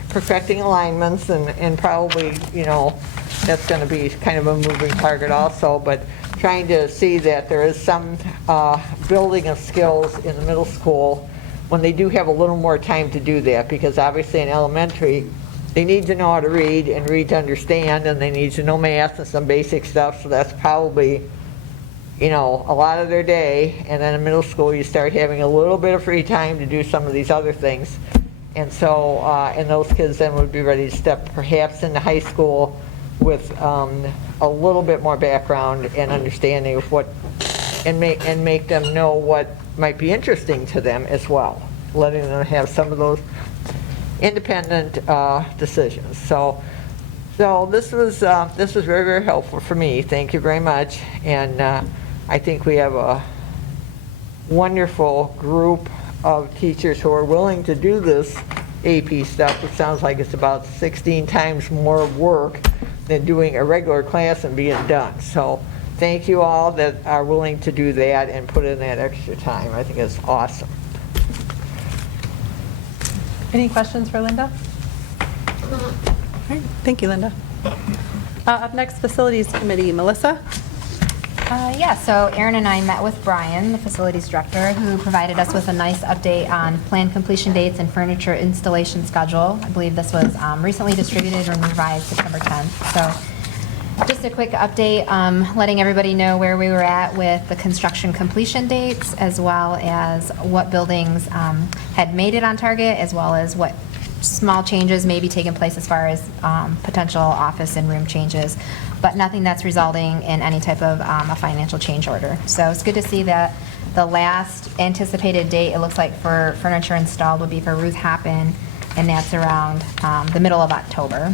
perfecting alignments and probably, that's going to be kind of a moving target also, but trying to see that there is some building of skills in the middle school when they do have a little more time to do that, because obviously in elementary, they need to know how to read and read to understand, and they need to know math and some basic stuff, so that's probably, a lot of their day. And then in middle school, you start having a little bit of free time to do some of these other things. And so, and those kids then would be ready to step perhaps into high school with a little bit more background and understanding of what, and make them know what might be interesting to them as well, letting them have some of those independent decisions. So this was very, very helpful for me. Thank you very much. And I think we have a wonderful group of teachers who are willing to do this AP stuff. It sounds like it's about 16 times more work than doing a regular class and being done. So thank you all that are willing to do that and put in that extra time. I think it's awesome. Any questions for Linda? All right, thank you, Linda. Up next, Facilities Committee, Melissa. Yeah, so Erin and I met with Brian, the facilities director, who provided us with a nice update on plan completion dates and furniture installation schedule. I believe this was recently distributed and revised September 10th. So just a quick update, letting everybody know where we were at with the construction completion dates, as well as what buildings had made it on target, as well as what small changes may be taking place as far as potential office and room changes, but nothing that's resulting in any type of a financial change order. So it's good to see that the last anticipated date, it looks like, for furniture installed would be for Ruth Hoppen, and that's around the middle of October.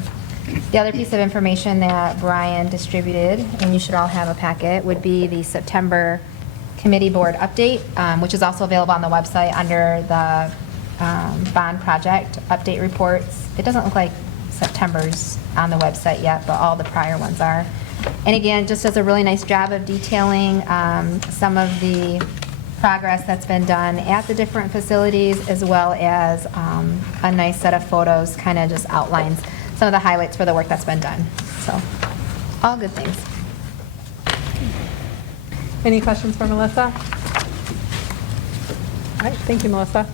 The other piece of information that Brian distributed, and you should all have a packet, would be the September committee board update, which is also available on the website under the bond project update reports. It doesn't look like September's on the website yet, but all the prior ones are. And again, just does a really nice job of detailing some of the progress that's been done at the different facilities, as well as a nice set of photos, kind of just outlines some of the highlights for the work that's been done. So, all good things. Any questions for Melissa? All right, thank you, Melissa.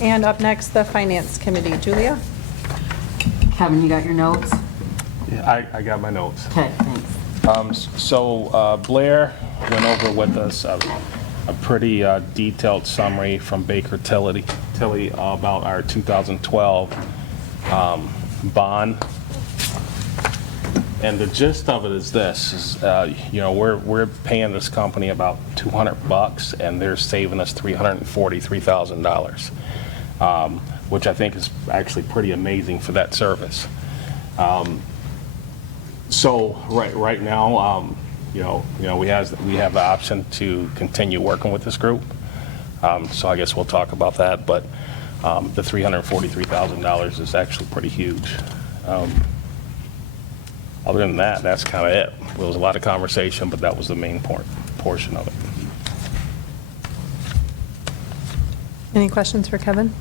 And up next, the Finance Committee, Julia. Kevin, you got your notes? Yeah, I got my notes. Okay, thanks. So Blair went over with us a pretty detailed summary from Baker Tilly about our 2012 bond. And the gist of it is this: we're paying this company about $200, and they're saving us $343,000, which I think is actually pretty amazing for that service. So right now, we have the option to continue working with this group. So I guess we'll talk about that, but the $343,000 is actually pretty huge. Other than that, that's kind of it. There was a lot of conversation, but that was the main portion of it. Any questions for Kevin?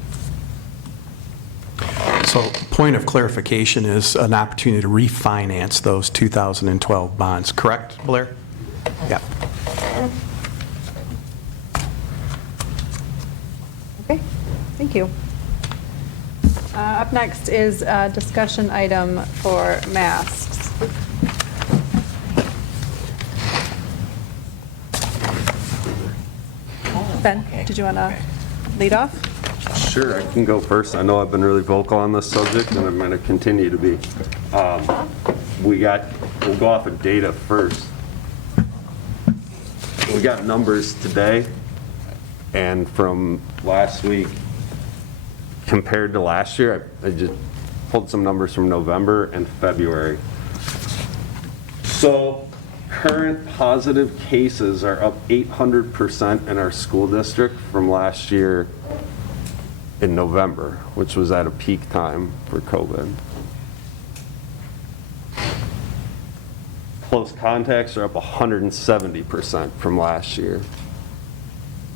So point of clarification is an opportunity to refinance those 2012 bonds, correct, Blair? Yeah. Okay, thank you. Up next is a discussion item for masks. Ben, did you want to lead off? Sure, I can go first. I know I've been really vocal on this subject, and I'm going to continue to be. We'll go off of data first. We got numbers today, and from last week, compared to last year, I just pulled some numbers from November and February. So current positive cases are up 800% in our school district from last year in November, which was at a peak time for COVID. Close contacts are up 170% from last year.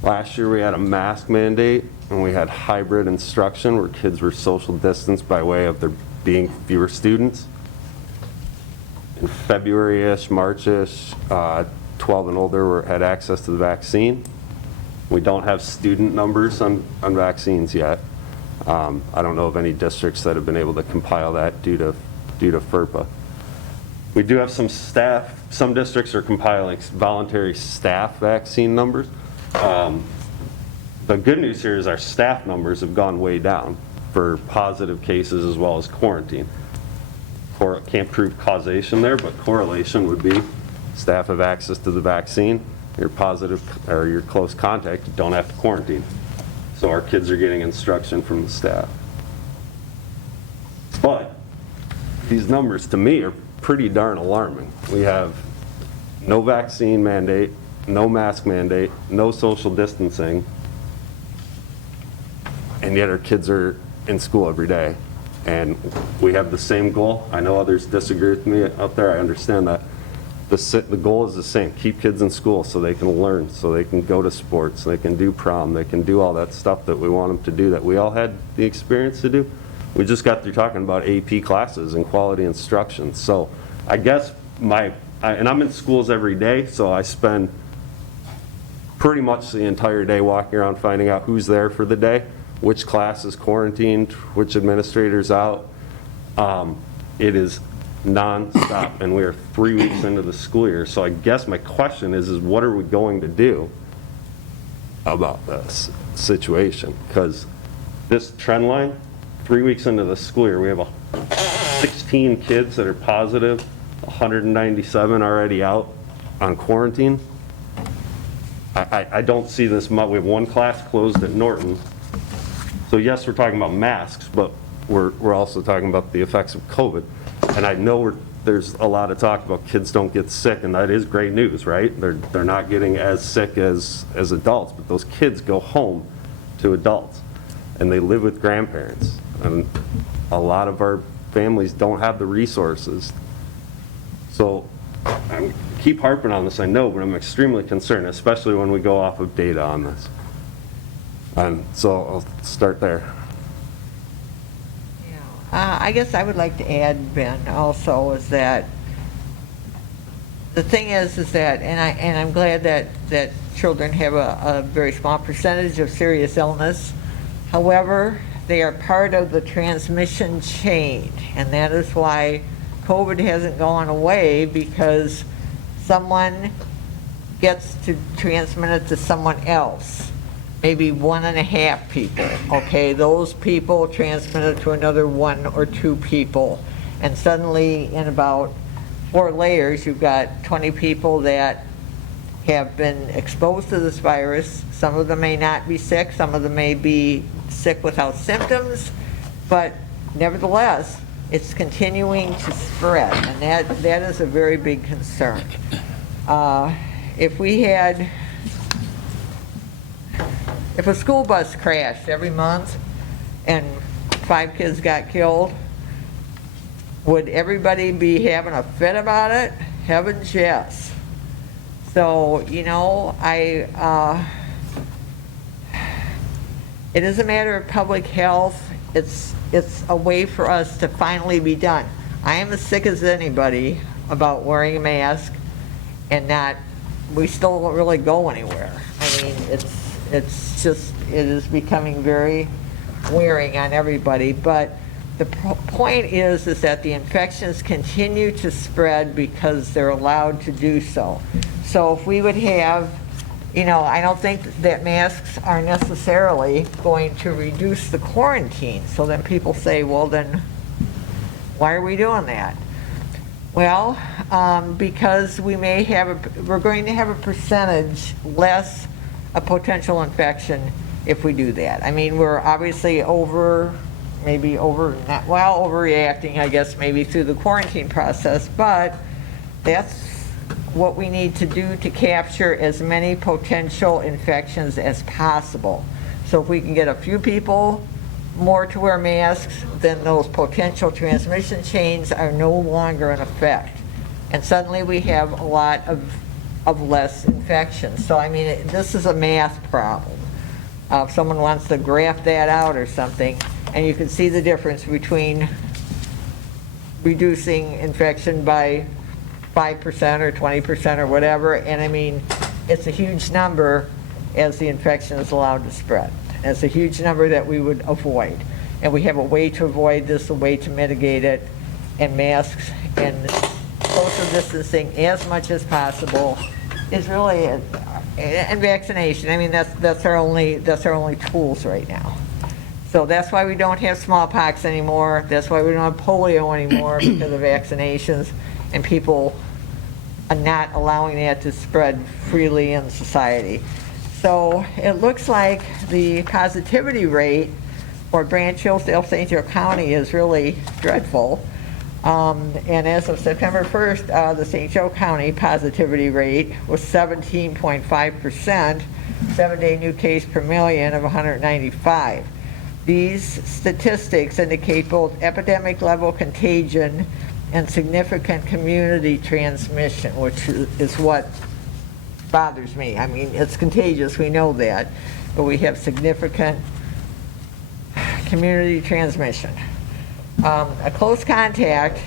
Last year we had a mask mandate and we had hybrid instruction where kids were social distanced by way of there being fewer students. In February-ish, March-ish, 12 and older had access to the vaccine. We don't have student numbers on vaccines yet. I don't know of any districts that have been able to compile that due to FERPA. We do have some staff, some districts are compiling voluntary staff vaccine numbers. The good news here is our staff numbers have gone way down. for positive cases as well as quarantine. Can't prove causation there, but correlation would be staff have access to the vaccine, you're positive or you're close contact, you don't have to quarantine. So our kids are getting instruction from the staff. But these numbers to me are pretty darn alarming. We have no vaccine mandate, no mask mandate, no social distancing, and yet our kids are in school every day. And we have the same goal. I know others disagree with me out there. I understand that. The goal is the same. Keep kids in school so they can learn, so they can go to sports, they can do prom, they can do all that stuff that we want them to do that we all had the experience to do. We just got through talking about AP classes and quality instruction. So I guess and I'm in schools every day, so I spend pretty much the entire day walking around finding out who's there for the day, which class is quarantined, which administrator's out. It is non-stop, and we are 3 weeks into the school year. So I guess my question is what are we going to do about this situation? Because this trend line, 3 weeks into the school year, we have 16 kids that are positive, 197 already out on quarantine. I don't see this much. We have one class closed at Norton. So yes, we're talking about masks, but we're also talking about the effects of COVID. And I know there's a lot of talk about kids don't get sick, and that is great news, right? They're not getting as sick as adults, but those kids go home to adults, and they live with grandparents. And a lot of our families don't have the resources. So I keep harping on this, I know, but I'm extremely concerned, especially when we go off of data on this. And so I'll start there. I guess I would like to add, Ben, also, is that the thing is that, and I'm glad that children have a very small percentage of serious illness. However, they are part of the transmission chain, and that is why COVID hasn't gone away, because someone gets to transmit it to someone else. Maybe 1.5 people, okay? Those people transmit it to another 1 or 2 people. And suddenly, in about 4 layers, you've got 20 people that have been exposed to this virus. Some of them may not be sick, some of them may be sick without symptoms, but nevertheless, it's continuing to spread, and that is a very big concern. If a school bus crashed every month and 5 kids got killed, would everybody be having a fit about it? Heavens, yes. So, you know, it is a matter of public health. It's a way for us to finally be done. I am as sick as anybody about wearing a mask, and we still don't really go anywhere. I mean, it is becoming very wearing on everybody. But the point is that the infections continue to spread because they're allowed to do so. So if we would have, you know, I don't think that masks are necessarily going to reduce the quarantine. So then people say, well, then why are we doing that? Well, because we're going to have a percentage less a potential infection if we do that. I mean, we're obviously overreacting, I guess, maybe through the quarantine process, but that's what we need to do to capture as many potential infections as possible. So if we can get a few people more to wear masks, then those potential transmission chains are no longer in effect. And suddenly we have a lot of less infections. So I mean, this is a math problem. If someone wants to graph that out or something, and you can see the difference between reducing infection by 5% or 20% or whatever, and I mean, it's a huge number as the infection is allowed to spread. It's a huge number that we would avoid. And we have a way to avoid this, a way to mitigate it, and masks and social distancing as much as possible is really, and vaccination. I mean, that's our only tools right now. So that's why we don't have smallpox anymore. That's why we don't have polio anymore because of vaccinations and people are not allowing that to spread freely in society. So it looks like the positivity rate for Branch Hillsdale St. Joe County is really dreadful. And as of September 1st, the St. Joe County positivity rate was 17.5%, 7-day new case per million of 195. These statistics indicate both epidemic level contagion and significant community transmission, which is what bothers me. I mean, it's contagious, we know that, but we have significant community transmission. A close contact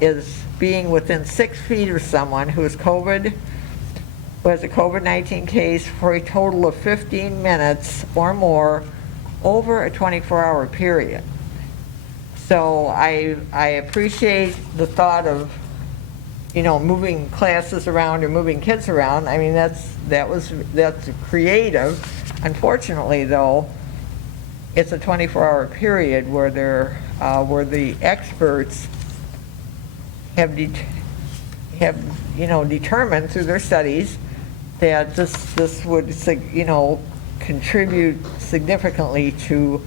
is being within 6 feet of someone who has a COVID-19 case for a total of 15 minutes or more over a 24-hour period. So I appreciate the thought of, moving classes around or moving kids around. I mean, that's creative. Unfortunately, though, it's a 24-hour period where the experts have determined through their studies that this would contribute significantly to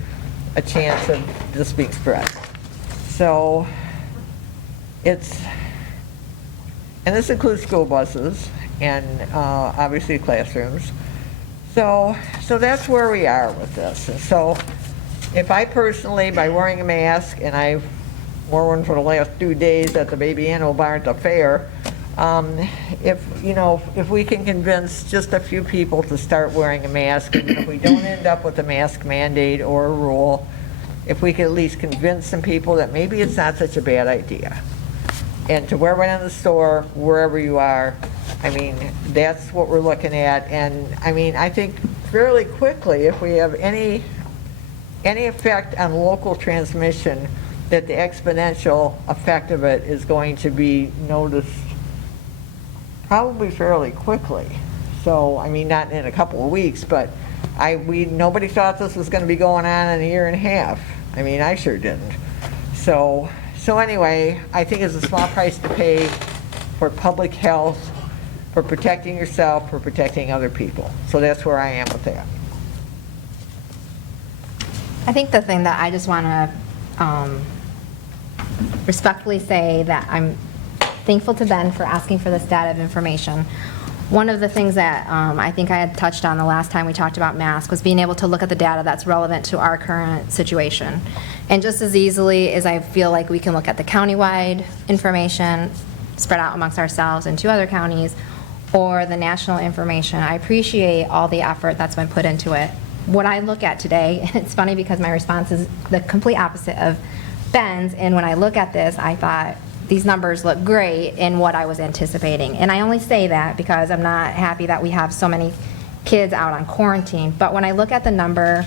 a chance of this being spread. So and this includes school buses and obviously classrooms. So that's where we are with this. And so if I personally, by wearing a mask, and I wore one for the last 2 days at the Baby Animal Bar at the fair, if we can convince just a few people to start wearing a mask, and if we don't end up with a mask mandate or a rule, if we can at least convince some people that maybe it's not such a bad idea, and to wear one in the store, wherever you are, I mean, that's what we're looking at. And I mean, I think fairly quickly, if we have any effect on local transmission, that the exponential effect of it is going to be noticed probably fairly quickly. So, I mean, not in a couple of weeks, but nobody thought this was going to be going on in a year and a half. I mean, I sure didn't. So anyway, I think it's a small price to pay for public health, for protecting yourself, for protecting other people. So that's where I am with that. I think the thing that I just want to respectfully say that I'm thankful to Ben for asking for this data of information. One of the things that I think I had touched on the last time we talked about masks was being able to look at the data that's relevant to our current situation. And just as easily as I feel like we can look at the countywide information spread out amongst ourselves and 2 other counties, or the national information, I appreciate all the effort that's been put into it. What I look at today, and it's funny because my response is the complete opposite of Ben's, and when I look at this, I thought, these numbers look great in what I was anticipating. And I only say that because I'm not happy that we have so many kids out on quarantine. But when I look at the number,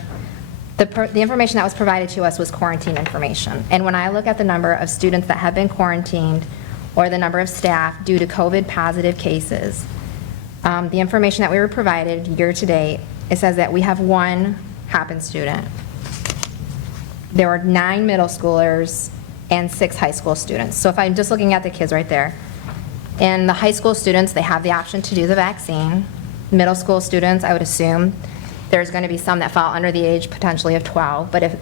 the information that was provided to us was quarantine information. And when I look at the number of students that have been quarantined or the number of staff due to COVID positive cases, the information that we were provided year to date, it says that we have 1 Hopin student. There were 9 middle schoolers and 6 high school students. So if I'm just looking at the kids right there, and the high school students, they have the option to do the vaccine. Middle school students, I would assume there's going to be some that fall under the age potentially of 12, but if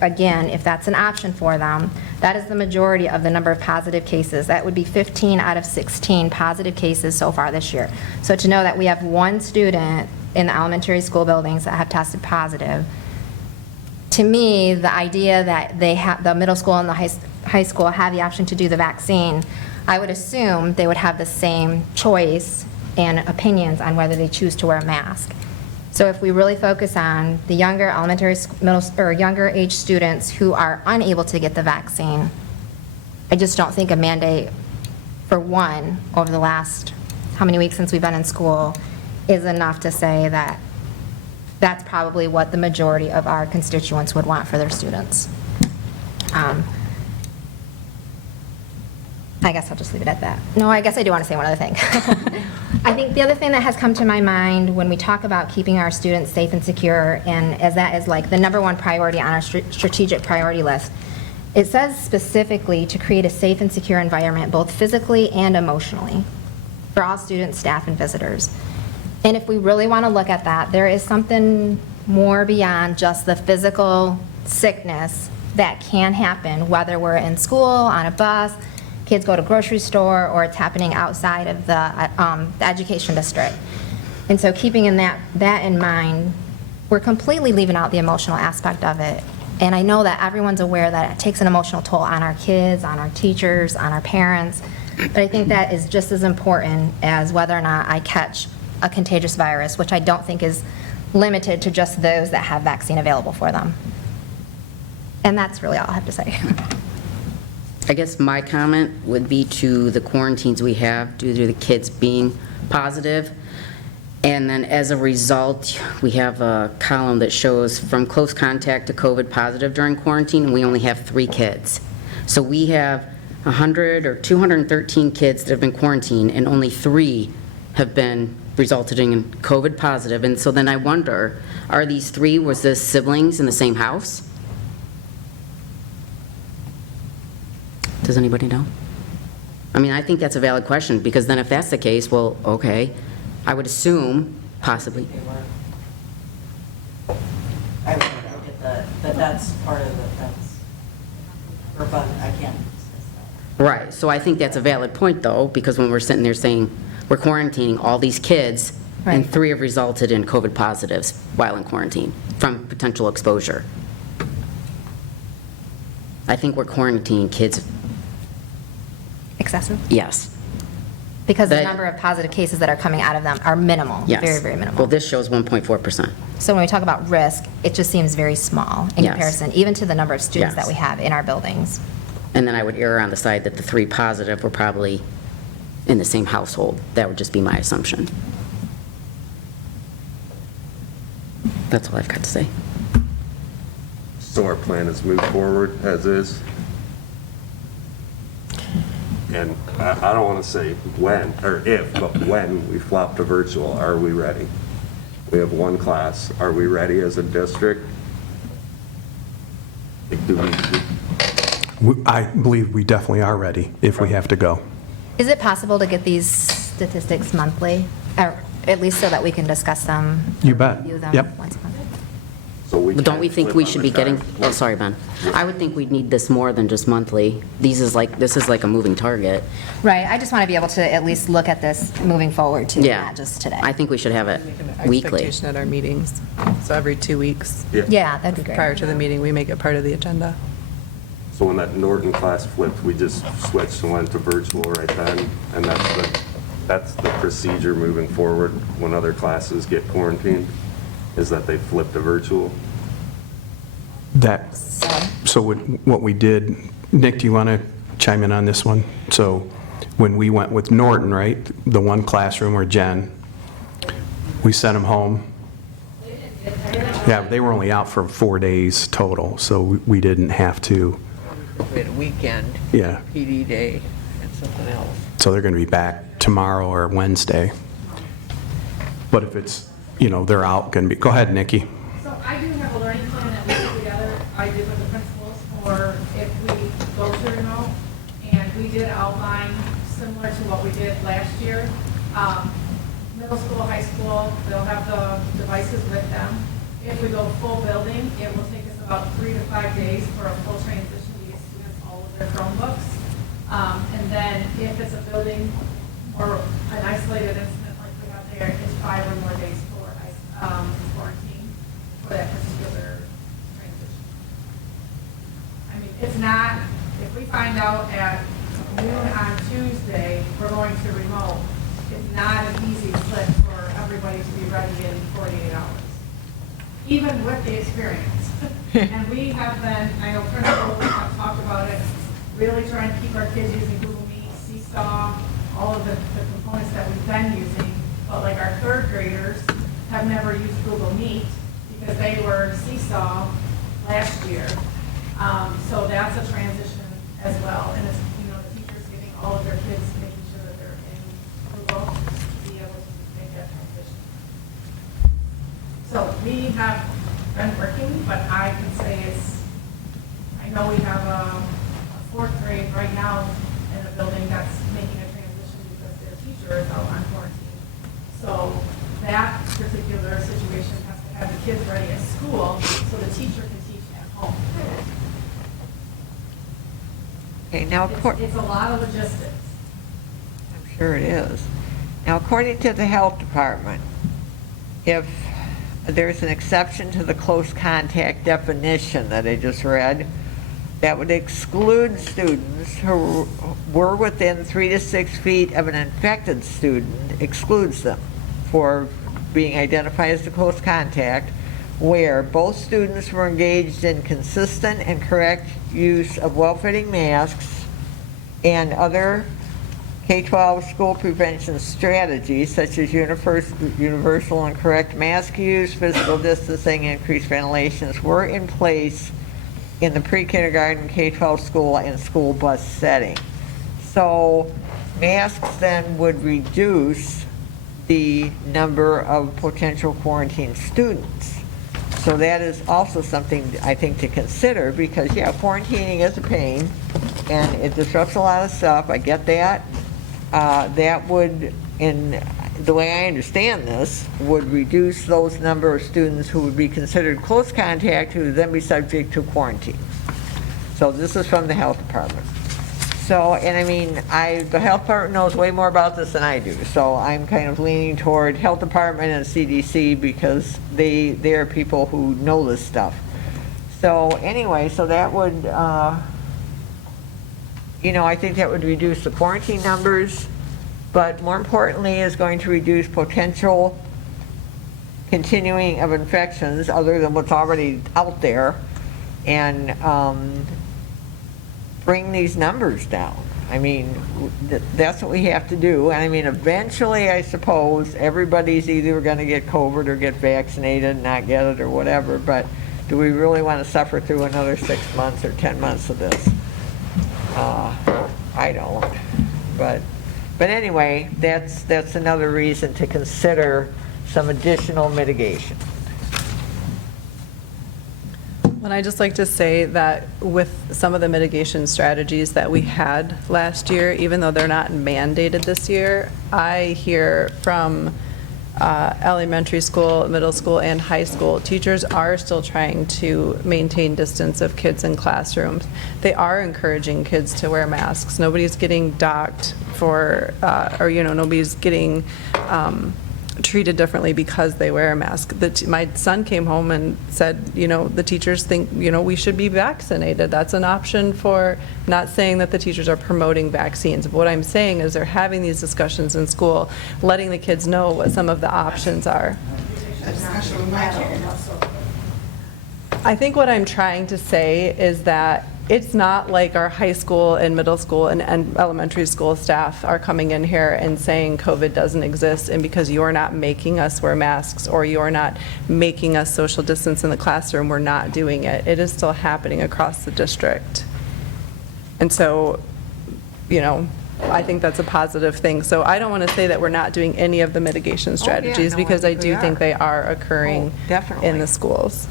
that's an option for them, that is the majority of the number of positive cases. That would be 15 out of 16 positive cases so far this year. So to know that we have 1 student in the elementary school buildings that have tested positive, to me, the idea that the middle school and the high school have the option to do the vaccine, I would assume they would have the same choice and opinions on whether they choose to wear a mask. So if we really focus on the younger younger age students who are unable to get the vaccine, I just don't think a mandate for 1 over the last, how many weeks since we've been in school, is enough to say that that's probably what the majority of our constituents would want for their students. I guess I'll just leave it at that. No, I guess I do want to say one other thing. I think the other thing that has come to my mind when we talk about keeping our students safe and secure, and as that is like the #1 priority on our strategic priority list, it says specifically to create a safe and secure environment, both physically and emotionally, for all students, staff, and visitors. And if we really want to look at that, there is something more beyond just the physical sickness that can happen, whether we're in school, on a bus, kids go to grocery store, or it's happening outside of the education district. And so keeping that in mind, we're completely leaving out the emotional aspect of it. And I know that everyone's aware that it takes an emotional toll on our kids, on our teachers, on our parents, but I think that is just as important as whether or not I catch a contagious virus, which I don't think is limited to just those that have vaccine available for them. And that's really all I have to say. I guess my comment would be to the quarantines we have due to the kids being positive. And then as a result, we have a column that shows from close contact to COVID positive during quarantine, and we only have 3 kids. So we have 100 or 213 kids that have been quarantined, and only 3 have been resulted in COVID positive. And so then I wonder, are these 3, was this siblings in the same house? Does anybody know? I mean, I think that's a valid question, because then if that's the case, well, okay, I would assume possibly. I would look at that, but that's part of it, or but I can't. Right, so I think that's a valid point, though, because when we're sitting there saying we're quarantining all these kids, and 3 have resulted in COVID positives while in quarantine from potential exposure. I think we're quarantining kids. Excessive? Yes. Because the number of positive cases that are coming out of them are minimal, Yes. very, very minimal. Well, this shows 1.4%. So when we talk about risk, it just seems very small in Yes. comparison, even to the number of students Yes. that we have in our buildings. And then I would err on the side that the 3 positive were probably in the same household. That would just be my assumption. That's all I've got to say. So our plan is move forward as is. And I don't want to say when, or if, but when we flop to virtual, are we ready? We have 1 class. Are we ready as a district? I believe we definitely are ready if we have to go. Is it possible to get these statistics monthly, or at least so that we can discuss them? You bet. Review them Yep. once a month? Don't we think we should be getting, oh, sorry, Ben. I would think we'd need this more than just monthly. This is like a moving target. Right, I just want to be able to at least look at this moving forward too, Yeah. not just today. I think we should have it An weekly. expectation at our meetings, so every 2 weeks. Yeah, that'd be great. Prior to the meeting, we make it part of the agenda. So when that Norton class flipped, we just switched and went to virtual right then, and that's the procedure moving forward when other classes get quarantined, is that they flip to virtual. So what we did, Nick, do you want to chime in on this one? So when we went with Norton, right, the 1 classroom or Jen, we sent them home. Yeah, they were only out for 4 days total, so we didn't have to. We had a weekend. Yeah. PD day and something else. So they're going to be back tomorrow or Wednesday. But if it's, they're out, going to be, go ahead, Nikki. So I do have a learning plan that we put together, I did with the principals, for if we go to remote, and we did outline similar to what we did last year. Middle school, high school, they'll have the devices with them. If we go full building, it will take us about 3 to 5 days for a full transition to get students all of their Chromebooks. And then if it's a building or an isolated incident like we have there, it's 5 or more days for quarantine for that particular transition. I mean, it's not, if we find out at noon on Tuesday, we're going to remote, it's not an easy flip for everybody to be ready in 48 hours, even with the experience. And we have been, I know principals have talked about it, really trying to keep our kids using Google Meet, Seesaw, all of the components that we've been using. But like our 3rd graders have never used Google Meet because they were Seesaw last year. So that's a transition as well. And it's, the teachers getting all of their kids, making sure that they're in Google to be able to make that transition. So we have been working, but I can say I know we have a fourth grade right now in a building that's making a transition because their teacher is out on quarantine. So that particular situation has to have the kids ready at school so the teacher can teach at home. Okay, now, It's a lot of logistics. I'm sure it is. Now, according to the health department, if there's an exception to the close contact definition that I just read, that would exclude students who were within 3 to 6 feet of an infected student, excludes them for being identified as a close contact, where both students were engaged in consistent and correct use of well-fitting masks and other K-12 school prevention strategies such as universal and correct mask use, physical distancing, and increased ventilations were in place in the pre-kindergarten, K-12 school, and school bus setting. So masks then would reduce the number of potential quarantine students. So that is also something I think to consider because, yeah, quarantining is a pain and it disrupts a lot of stuff. I get that. That would, in the way I understand this, would reduce those number of students who would be considered close contact who would then be subject to quarantine. So this is from the health department. So, and I mean, the health department knows way more about this than I do, so I'm kind of leaning toward health department and CDC because they are people who know this stuff. So anyway, so that would, I think that would reduce the quarantine numbers, but more importantly is going to reduce potential continuing of infections other than what's already out there and bring these numbers down. I mean, that's what we have to do. And I mean, eventually, I suppose, everybody's either going to get COVID or get vaccinated, not get it or whatever, but do we really want to suffer through another 6 months or 10 months of this? I don't. But anyway, that's another reason to consider some additional mitigation. And I'd just like to say that with some of the mitigation strategies that we had last year, even though they're not mandated this year, I hear from elementary school, middle school, and high school, teachers are still trying to maintain distance of kids in classrooms. They are encouraging kids to wear masks. Nobody's getting docked for, nobody's getting treated differently because they wear a mask. My son came home and said, the teachers think, we should be vaccinated. That's an option for, not saying that the teachers are promoting vaccines. But what I'm saying is they're having these discussions in school, letting the kids know what some of the options are. I think what I'm trying to say is that it's not like our high school and middle school and elementary school staff are coming in here and saying COVID doesn't exist, and because you're not making us wear masks or you're not making us social distance in the classroom, we're not doing it. It is still happening across the district. And so, I think that's a positive thing. So I don't want to say that we're not doing any of the mitigation strategies because I do think they are occurring in the schools.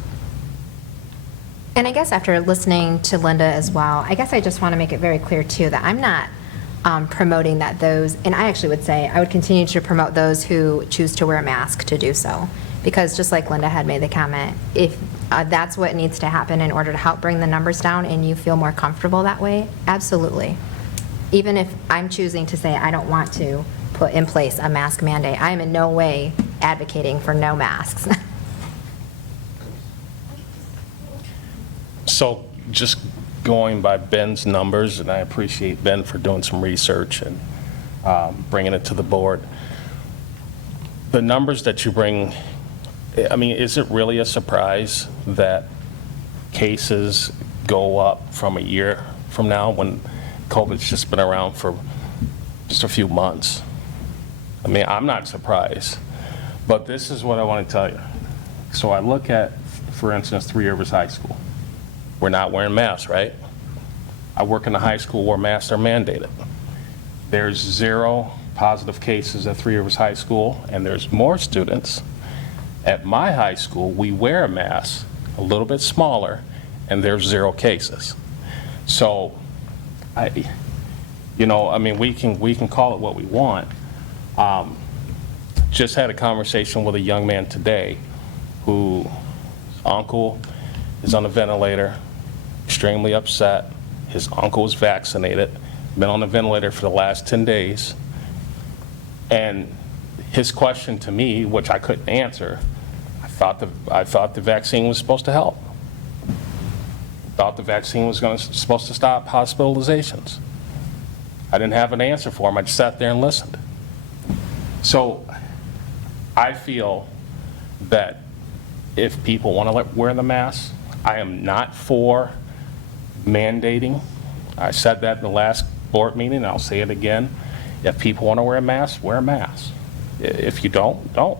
And I guess after listening to Linda as well, I guess I just want to make it very clear too that I'm not promoting that those, and I actually would say I would continue to promote those who choose to wear a mask to do so. Because just like Linda had made the comment, if that's what needs to happen in order to help bring the numbers down and you feel more comfortable that way, absolutely. Even if I'm choosing to say I don't want to put in place a mask mandate, I am in no way advocating for no masks. So just going by Ben's numbers, and I appreciate Ben for doing some research and bringing it to the board. The numbers that you bring, I mean, is it really a surprise that cases go up from a year from now when COVID's just been around for just a few months? I mean, I'm not surprised, but this is what I want to tell you. So I look at, for instance, Three Rivers High School. We're not wearing masks, right? I work in a high school where masks are mandated. there's 0 positive cases at Three Rivers High School, and there's more students at my high school. We wear a mask, a little bit smaller, and there's 0 cases. So, I mean, we can call it what we want. Just had a conversation with a young man today whose uncle is on a ventilator, extremely upset. His uncle was vaccinated, been on the ventilator for the last 10 days. And his question to me, which I couldn't answer, I thought the vaccine was supposed to help. Thought the vaccine was supposed to stop hospitalizations. I didn't have an answer for him. I just sat there and listened. So I feel that if people want to wear the mask, I am not for mandating. I said that in the last board meeting, and I'll say it again. If people want to wear a mask, wear a mask. If you don't, don't.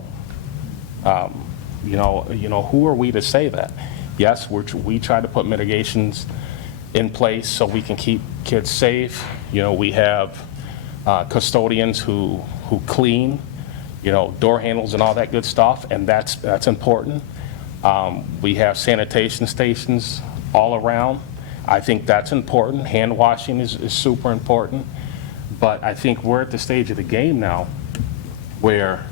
Who are we to say that? Yes, we try to put mitigations in place so we can keep kids safe. We have custodians who clean, door handles and all that good stuff, and that's important. We have sanitation stations all around. I think that's important. Hand washing is super important. But I think we're at the stage of the game now where,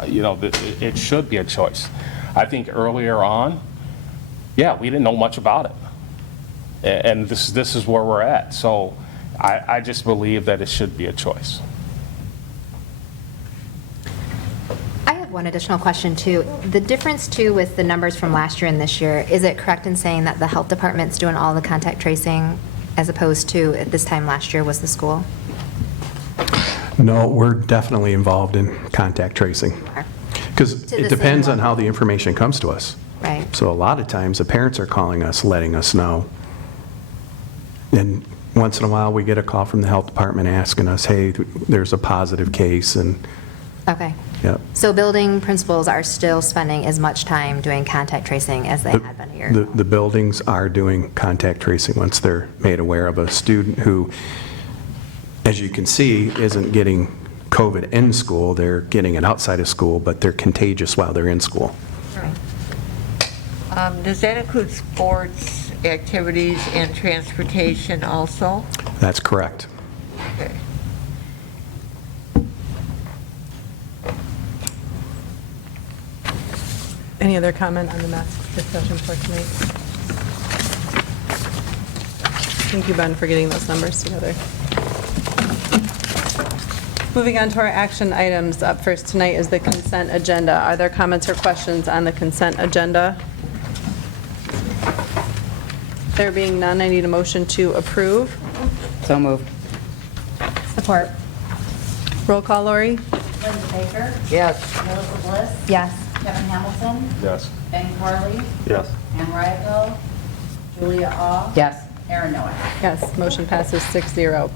it should be a choice. I think earlier on, yeah, we didn't know much about it. And this is where we're at. So I just believe that it should be a choice. I have one additional question too. The difference too with the numbers from last year and this year, is it correct in saying that the health department's doing all the contact tracing as opposed to at this time last year was the school? No, we're definitely involved in contact tracing. Because it depends on how the information comes to us. Right. So a lot of times, the parents are calling us, letting us know. And once in a while, we get a call from the health department asking us, hey, there's a positive case, and Okay. Yep. So building principals are still spending as much time doing contact tracing as they had been a year ago? The buildings are doing contact tracing once they're made aware of a student who, as you can see, isn't getting COVID in school. They're getting it outside of school, but they're contagious while they're in school. Does that include sports, activities, and transportation also? That's correct. Okay. Any other comment on the mask discussion for tonight? Thank you, Ben, for getting those numbers together. Moving on to our action items. Up first tonight is the consent agenda. Are there comments or questions on the consent agenda? There being none, I need a motion to approve. So moved. Support. Roll call, Lori? Linda Baker. Yes. Melissa Bliss. Yes. Kevin Hamilton. Yes. Ben Carley. Yes. Ann Ryako. Julia Ah. Yes. Aaron Noack. Yes, motion passes 6-0.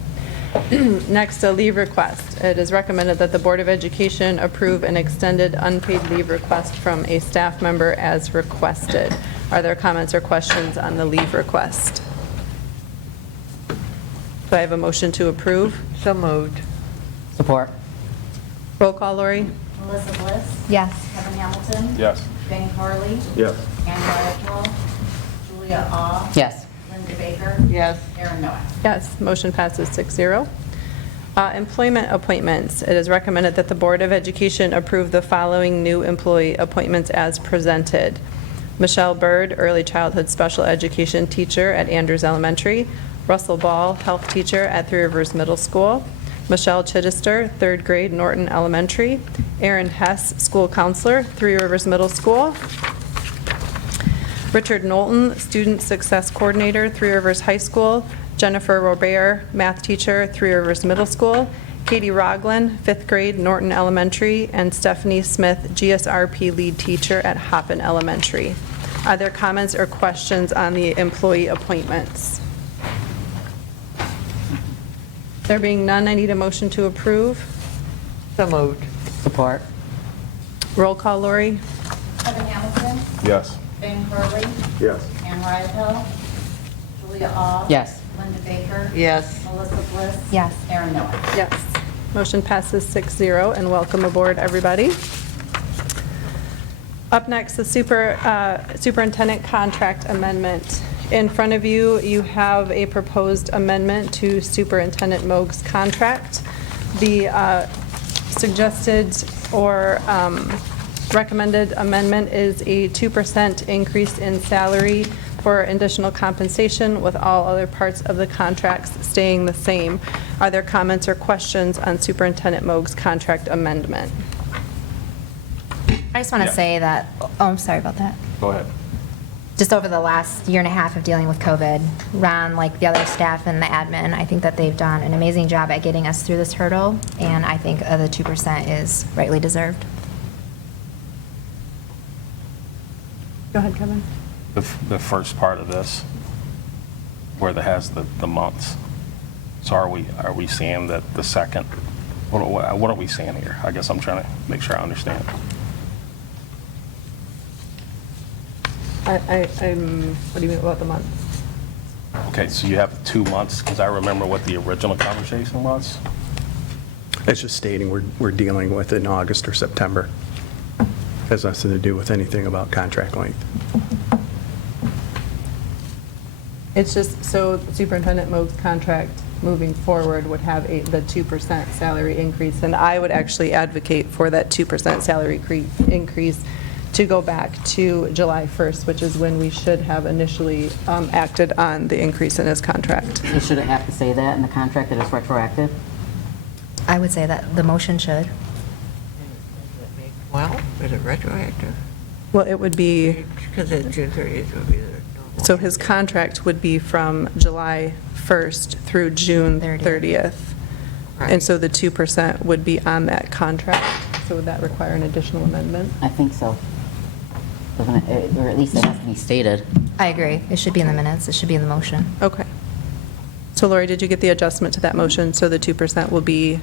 Next, a leave request. It is recommended that the Board of Education approve an extended unpaid leave request from a staff member as requested. Are there comments or questions on the leave request? Do I have a motion to approve? So moved. Support. Roll call, Lori? Melissa Bliss. Yes. Kevin Hamilton. Yes. Ben Carley. Yes. Ann Ryako. Julia Ah. Yes. Linda Baker. Yes. Aaron Noack. Yes, motion passes 6-0. Employment appointments. It is recommended that the Board of Education approve the following new employee appointments as presented. Michelle Bird, Early Childhood Special Education Teacher at Andrews Elementary. Russell Ball, Health Teacher at Three Rivers Middle School. Michelle Chittister, 3rd grade, Norton Elementary. Aaron Hess, School Counselor, Three Rivers Middle School. Richard Knowlton, Student Success Coordinator, Three Rivers High School. Jennifer Robert, Math Teacher, Three Rivers Middle School. Katie Roglin, 5th grade, Norton Elementary. And Stephanie Smith, GSRP Lead Teacher at Hoppen Elementary. Are there comments or questions on the employee appointments? There being none, I need a motion to approve. So moved. Support. Roll call, Lori? Kevin Hamilton. Yes. Ben Carley. Yes. Ann Ryako. Julia Ah. Yes. Linda Baker. Yes. Melissa Bliss. Yes. Aaron Noah. Yes. Motion passes 6-0, and welcome aboard, everybody. Up next, the superintendent contract amendment. In front of you, you have a proposed amendment to Superintendent Moog's contract. The suggested or recommended amendment is a 2% increase in salary for additional compensation, with all other parts of the contracts staying the same. Are there comments or questions on Superintendent Moog's contract amendment? I just want to say that, I'm sorry about that. Go ahead. Just over the last year and a half of dealing with COVID, Ron, like the other staff and the admin, I think that they've done an amazing job at getting us through this hurdle, and I think the 2% is rightly deserved. Go ahead, Kevin. The first part of this, where it has the months. So are we saying that the second, what are we saying here? I guess I'm trying to make sure I understand. What do you mean about the month? Okay, so you have 2 months, because I remember what the original conversation was. It's just stating we're dealing with in August or September. Has nothing to do with anything about contract length. It's just, so Superintendent Moog's contract moving forward would have the 2% salary increase, and I would actually advocate for that 2% salary increase to go back to July 1st, which is when we should have initially acted on the increase in his contract. So should it have to say that in the contract that it's retroactive? I would say that the motion should. Well, is it retroactive? Well, it would be, Because it's June 30th would be the normal. so his contract would be from July 1st through June 30th. And so the 2% would be on that contract. So would that require an additional amendment? I think so. Doesn't it? Or at least it has to be stated. I agree. It should be in the minutes. It should be in the motion. Okay. So Lori, did you get the adjustment to that motion? So the 2% will be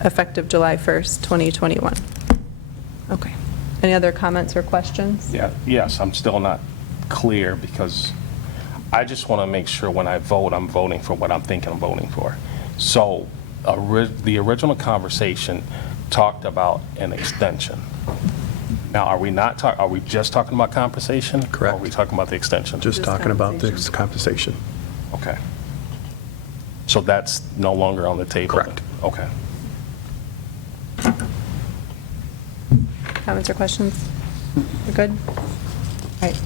effective July 1st, 2021. Okay. Any other comments or questions? Yeah, yes, I'm still not clear, because I just want to make sure when I vote, I'm voting for what I'm thinking I'm voting for. So the original conversation talked about an extension. Now, are we just talking about compensation? Correct. Or are we talking about the extension? Just talking about this compensation. Okay. So that's no longer on the table? Correct. Okay. Comments or questions? We're good? All right.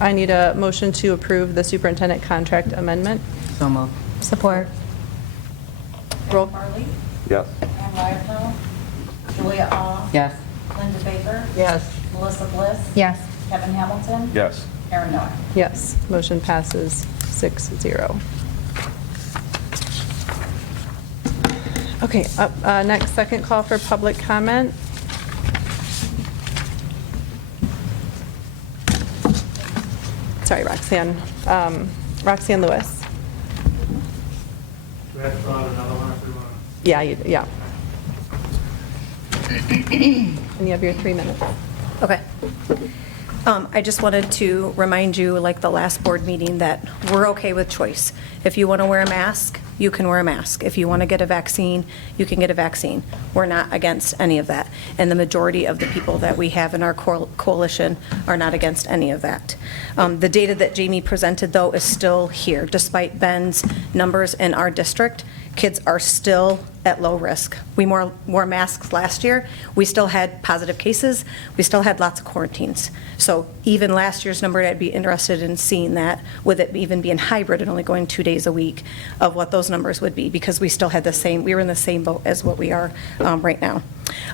I need a motion to approve the superintendent contract amendment. So moved. Support. Roll. Farley. Yes. Ann Wyatt. Julia Ah. Yes. Linda Baker. Yes. Melissa Bliss. Yes. Kevin Hamilton. Yes. Aaron Noah. Yes. Motion passes 6-0. Okay, up next, second call for public comment. Sorry, Roxanne. Roxanne Lewis. Do we have to throw out another one if we want? Yeah, yeah. And you have your 3 minutes. Okay. I just wanted to remind you, like the last board meeting, that we're okay with choice. If you want to wear a mask, you can wear a mask. If you want to get a vaccine, you can get a vaccine. We're not against any of that. And the majority of the people that we have in our coalition are not against any of that. The data that Jamie presented, though, is still here. Despite Ben's numbers in our district, kids are still at low risk. We wore masks last year. We still had positive cases. We still had lots of quarantines. So even last year's number, I'd be interested in seeing that, with it even being hybrid and only going 2 days a week, of what those numbers would be, because we still had we were in the same boat as what we are right now.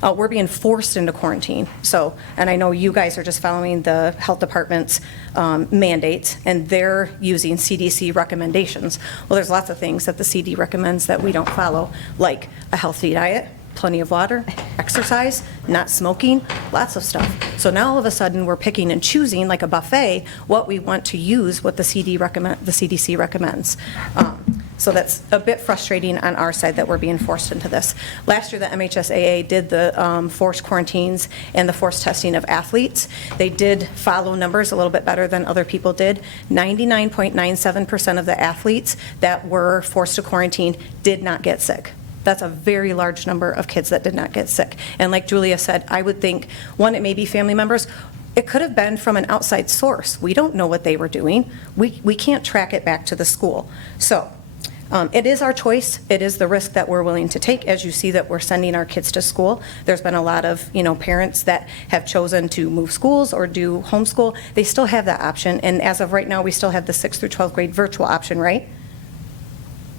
We're being forced into quarantine. So, and I know you guys are just following the health department's mandates, and they're using CDC recommendations. Well, there's lots of things that the CD recommends that we don't follow, like a healthy diet, plenty of water, exercise, not smoking, lots of stuff. So now all of a sudden we're picking and choosing, like a buffet, what we want to use, what the CDC recommends. So that's a bit frustrating on our side that we're being forced into this. Last year, the MHSAA did the forced quarantines and the forced testing of athletes. They did follow numbers a little bit better than other people did. 99.97% of the athletes that were forced to quarantine did not get sick. That's a very large number of kids that did not get sick. And like Julia said, I would think, one, it may be family members. It could have been from an outside source. We don't know what they were doing. We can't track it back to the school. So it is our choice. It is the risk that we're willing to take. As you see that we're sending our kids to school, there's been a lot of parents that have chosen to move schools or do homeschool. They still have that option. And as of right now, we still have the 6th through 12th grade virtual option, right?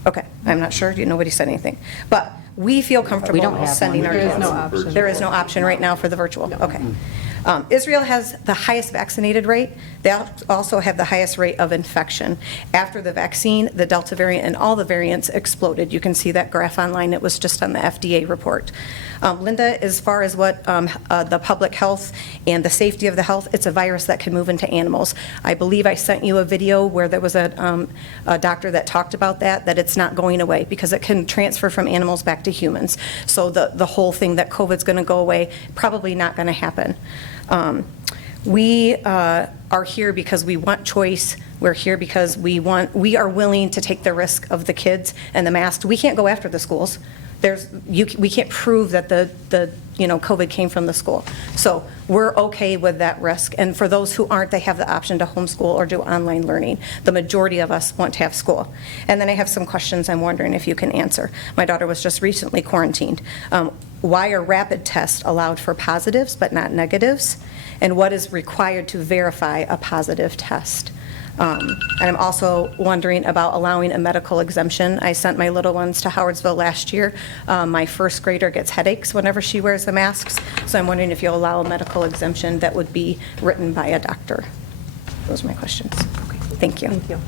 Okay, I'm not sure. Nobody said anything. But we feel comfortable sending our kids. There is no option. There is no option right now for the virtual. Okay. Israel has the highest vaccinated rate. They also have the highest rate of infection. After the vaccine, the Delta variant and all the variants exploded. You can see that graph online. It was just on the FDA report. Linda, as far as what the public health and the safety of the health, it's a virus that can move into animals. I believe I sent you a video where there was a doctor that talked about that it's not going away because it can transfer from animals back to humans. So the whole thing that COVID's going to go away, probably not going to happen. We are here because we want choice. We're here because we are willing to take the risk of the kids and the masks. We can't go after the schools. We can't prove that the COVID came from the school. So we're okay with that risk. And for those who aren't, they have the option to homeschool or do online learning. The majority of us want to have school. And then I have some questions I'm wondering if you can answer. My daughter was just recently quarantined. Why are rapid tests allowed for positives but not negatives? And what is required to verify a positive test? And I'm also wondering about allowing a medical exemption. I sent my little ones to Howardsville last year. My first grader gets headaches whenever she wears the masks, so I'm wondering if you'll allow a medical exemption that would be written by a doctor. Those are my questions. Okay. Thank you. Thank you.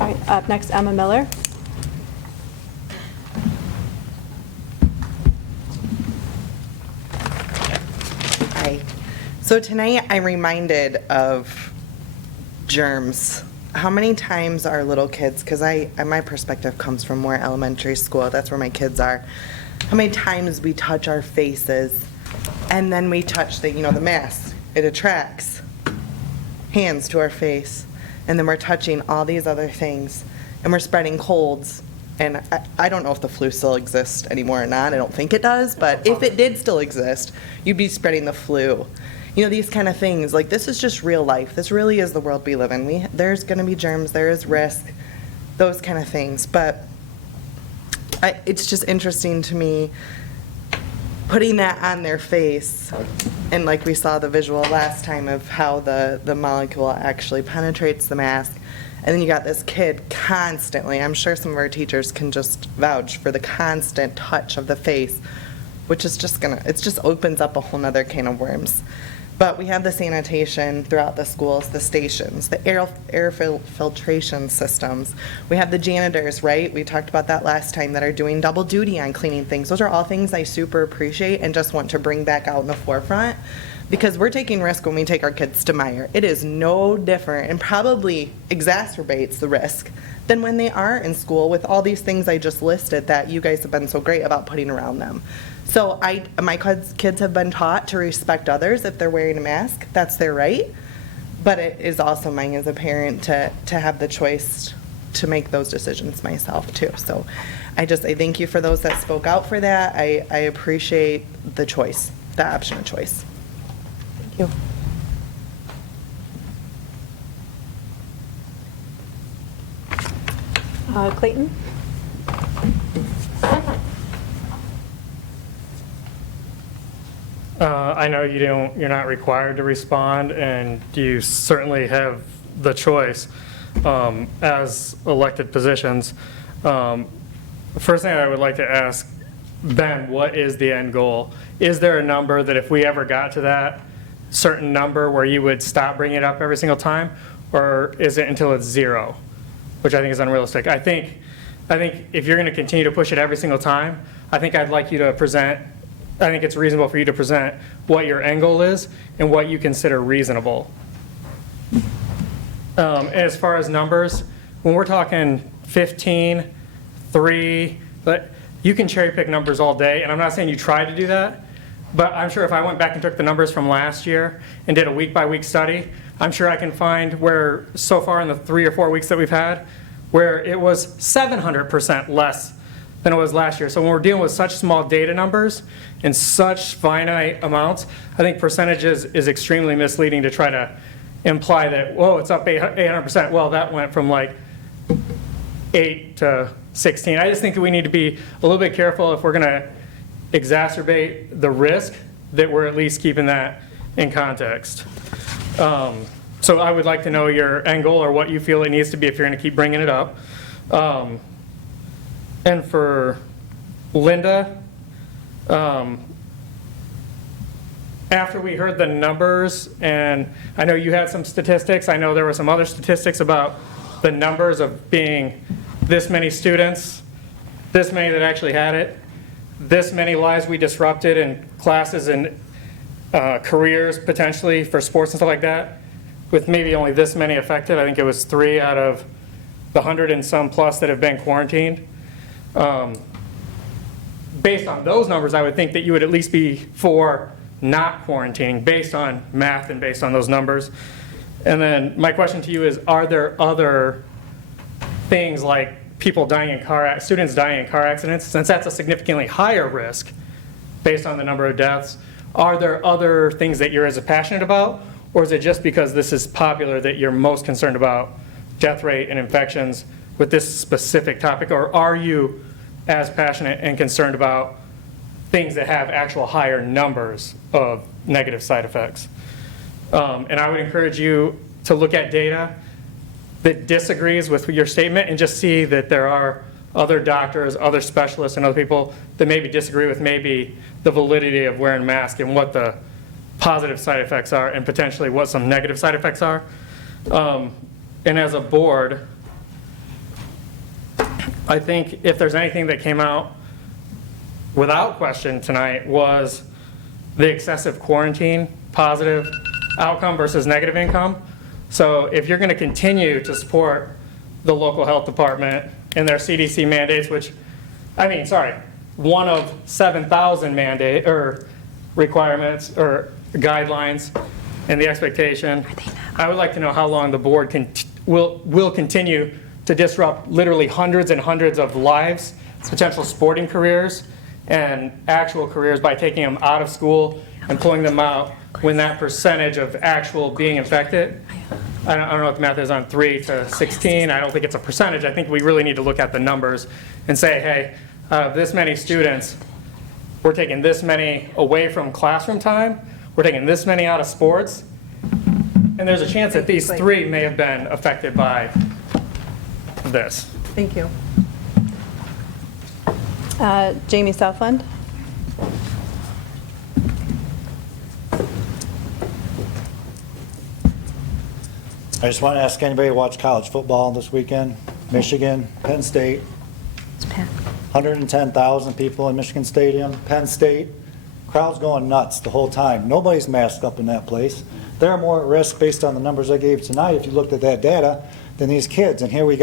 All right, up next, Emma Miller. Hi. So tonight I'm reminded of germs. How many times are little kids, because my perspective comes from more elementary school, that's where my kids are. How many times we touch our faces and then we touch the mask. It attracts hands to our face. And then we're touching all these other things, and we're spreading colds. And I don't know if the flu still exists anymore or not. I don't think it does, but if it did still exist, you'd be spreading the flu. These kind of things. Like, this is just real life. This really is the world we live in. There's going to be germs, there is risk, those kind of things. But it's just interesting to me putting that on their face, and like we saw the visual last time of how the molecule actually penetrates the mask, and then you got this kid constantly, I'm sure some of our teachers can just vouch for the constant touch of the face, which is it just opens up a whole nother can of worms. But we have the sanitation throughout the schools, the stations, the air filtration systems. We have the janitors, right? We talked about that last time, that are doing double duty on cleaning things. Those are all things I super appreciate and just want to bring back out in the forefront, because we're taking risk when we take our kids to Meyer. It is no different and probably exacerbates the risk than when they are in school with all these things I just listed that you guys have been so great about putting around them. So my kids have been taught to respect others if they're wearing a mask. That's their right. But it is also mine as a parent to have the choice to make those decisions myself too. So I thank you for those that spoke out for that. I appreciate the choice, the option of choice. Thank you. Clayton? I know you're not required to respond, and you certainly have the choice as elected positions. First thing I would like to ask Ben, what is the end goal? Is there a number that if we ever got to that certain number where you would stop bringing it up every single time, or is it until it's zero, which I think is unrealistic? I think if you're going to continue to push it every single time, I think I'd like you to present I think it's reasonable for you to present what your end goal is and what you consider reasonable. As far as numbers, when we're talking 15, 3, but you can cherry pick numbers all day, and I'm not saying you try to do that, but I'm sure if I went back and took the numbers from last year and did a week-by-week study, I'm sure I can find where so far in the 3 or 4 weeks that we've had, where it was 700% less than it was last year. So when we're dealing with such small data numbers and such finite amounts, I think percentages is extremely misleading to try to imply that, whoa, it's up 800%. Well, that went from like 8 to 16. I just think that we need to be a little bit careful if we're going to exacerbate the risk, that we're at least keeping that in context. So I would like to know your end goal or what you feel it needs to be if you're going to keep bringing it up. And for Linda, after we heard the numbers, and I know you had some statistics, I know there were some other statistics about the numbers of being this many students, this many that actually had it, this many lives we disrupted in classes and careers potentially for sports and stuff like that, with maybe only this many affected. I think it was 3 out of the 100 and some plus that have been quarantined. Based on those numbers, I would think that you would at least be for not quarantining based on math and based on those numbers. And then my question to you is, are there other things like people dying in students dying in car accidents, since that's a significantly higher risk based on the number of deaths? Are there other things that you're as passionate about, or is it just because this is popular that you're most concerned about death rate and infections with this specific topic, or are you as passionate and concerned about things that have actual higher numbers of negative side effects? And I would encourage you to look at data that disagrees with your statement and just see that there are other doctors, other specialists, and other people that maybe disagree with maybe the validity of wearing masks and what the positive side effects are and potentially what some negative side effects are. And as a board, I think if there's anything that came out without question tonight was the excessive quarantine positive outcome versus negative income. So if you're going to continue to support the local health department and their CDC mandates, which, I mean, sorry, one of 7,000 mandate or requirements or guidelines and the expectation, I would like to know how long the board will continue to disrupt literally hundreds and hundreds of lives, potential sporting careers, and actual careers by taking them out of school and pulling them out when that percentage of actual being infected, I don't know what the math is on 3 to 16. I don't think it's a percentage. I think we really need to look at the numbers and say, hey, this many students, we're taking this many away from classroom time, we're taking this many out of sports, and there's a chance that these 3 may have been affected by this. Thank you. Jamie Southland. I just want to ask anybody to watch college football this weekend. Michigan, Penn State. 110,000 people in Michigan Stadium. Penn State, crowd's going nuts the whole time. Nobody's masked up in that place. They're more at risk based on the numbers I gave tonight, if you looked at that data, than these kids. And here we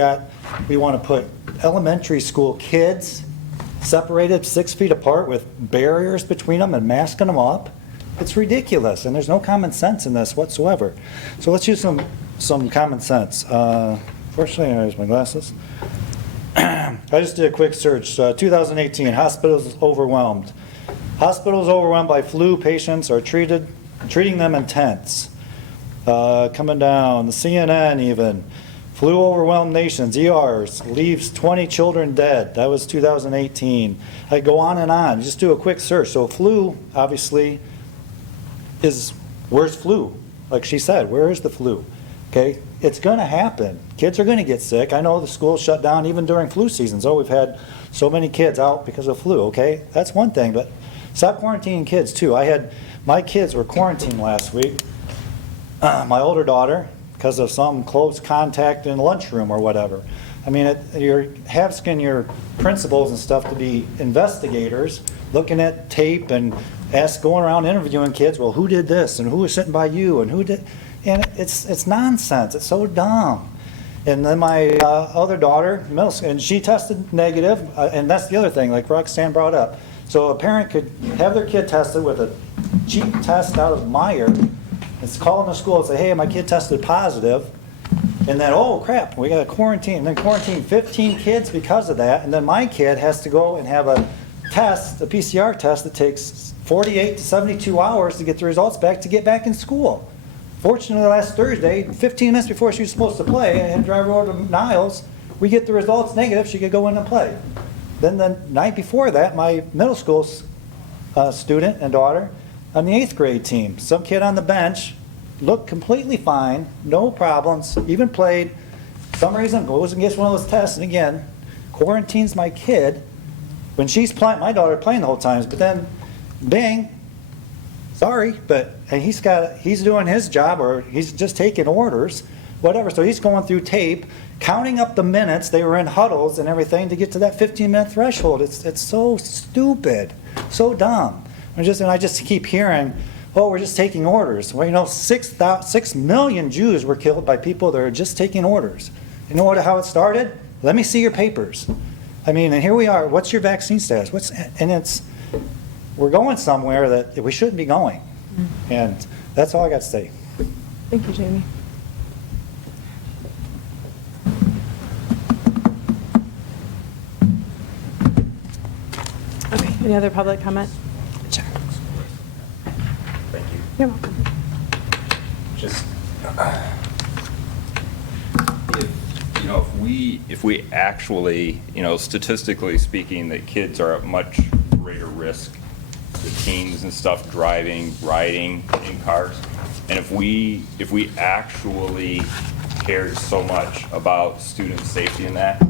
want to put elementary school kids separated 6 feet apart with barriers between them and masking them up. It's ridiculous, and there's no common sense in this whatsoever. So let's use some common sense. Fortunately, there's my glasses. I just did a quick search. 2018, hospitals overwhelmed. Hospitals overwhelmed by flu patients are treating them in tents. Coming down, the CNN even. Flu overwhelmed nations, ERs, leaves 20 children dead. That was 2018. I go on and on. Just do a quick search. So flu, obviously, where's flu? Like she said, where is the flu? Okay, it's going to happen. Kids are going to get sick. I know the schools shut down even during flu seasons. Oh, we've had so many kids out because of flu. Okay, that's one thing, but stop quarantining kids too. My kids were quarantined last week. My older daughter, because of some close contact in lunchroom or whatever. I mean, you're asking your principals and stuff to be investigators, looking at tape and going around interviewing kids, well, who did this, and who was sitting by you, and who did, and it's nonsense, it's so dumb. And then my other daughter, middle school, and she tested negative, and that's the other thing, like Roxanne brought up. So a parent could have their kid tested with a cheap test out of Meyer. It's calling the school and say, hey, my kid tested positive. And then, oh crap, we got to quarantine. And then quarantine 15 kids because of that. And then my kid has to go and have a test, a PCR test that takes 48 to 72 hours to get the results back to get back in school. Fortunately, last Thursday, 15 minutes before she was supposed to play, I had to drive her over to Niles. We get the results negative, she could go in and play. Then the night before that, my middle school student and daughter on the 8th grade team, some kid on the bench, looked completely fine, no problems, even played. For some reason, goes and gets one of those tests, and again, quarantines my kid when she's playing, my daughter playing the whole time, but then, bang, sorry, but and he's doing his job, or he's just taking orders, whatever. So he's going through tape, counting up the minutes. They were in huddles and everything to get to that 15-minute threshold. It's so stupid, so dumb. I just keep hearing, oh, we're just taking orders. Well, you know, 6 million Jews were killed by people that are just taking orders. You know how it started? Let me see your papers. I mean, and here we are. What's your vaccine status? We're going somewhere that we shouldn't be going. And that's all I got to say. Thank you, Jamie. Okay, any other public comment? Sure. Thank you. You're welcome. Just, if we actually, statistically speaking, that kids are at much greater risk, the teens and stuff driving, riding in cars, and if we actually cared so much about student safety in that,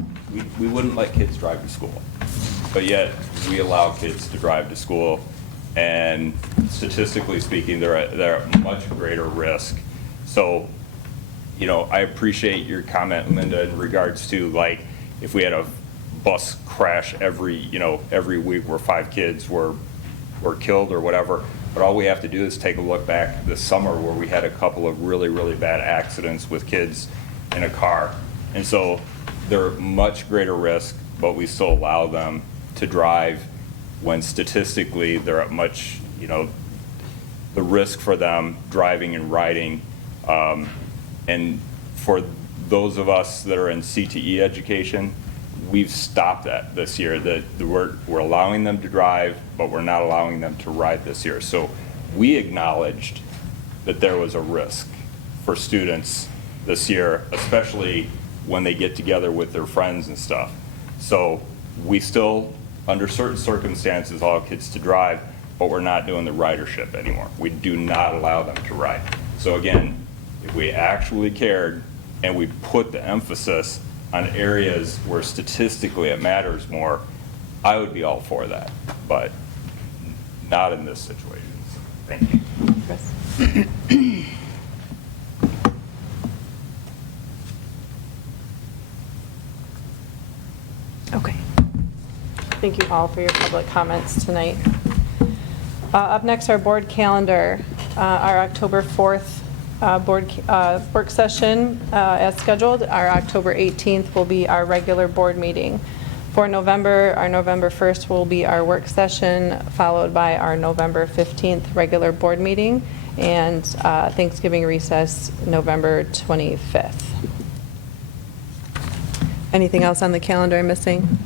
we wouldn't let kids drive to school. But yet, we allow kids to drive to school, and statistically speaking, they're at much greater risk. So, I appreciate your comment, Linda, in regards to, like, if we had a bus crash every week where 5 kids were killed or whatever, but all we have to do is take a look back this summer where we had a couple of really, really bad accidents with kids in a car. And so they're much greater risk, but we still allow them to drive when statistically they're at much, the risk for them driving and riding. And for those of us that are in CTE education, we've stopped that this year. That we're allowing them to drive, but we're not allowing them to ride this year. So we acknowledged that there was a risk for students this year, especially when they get together with their friends and stuff. So we still, under certain circumstances, allow kids to drive, but we're not doing the ridership anymore. We do not allow them to ride. So again, if we actually cared and we put the emphasis on areas where statistically it matters more, I would be all for that, but not in this situation. So, thank you. Chris. Okay. Thank you all for your public comments tonight. Up next, our board calendar. Our October 4th board work session as scheduled. Our October 18th will be our regular board meeting. For November, our November 1st will be our work session, followed by our November 15th regular board meeting, and Thanksgiving recess November 25th. Anything else on the calendar I'm missing?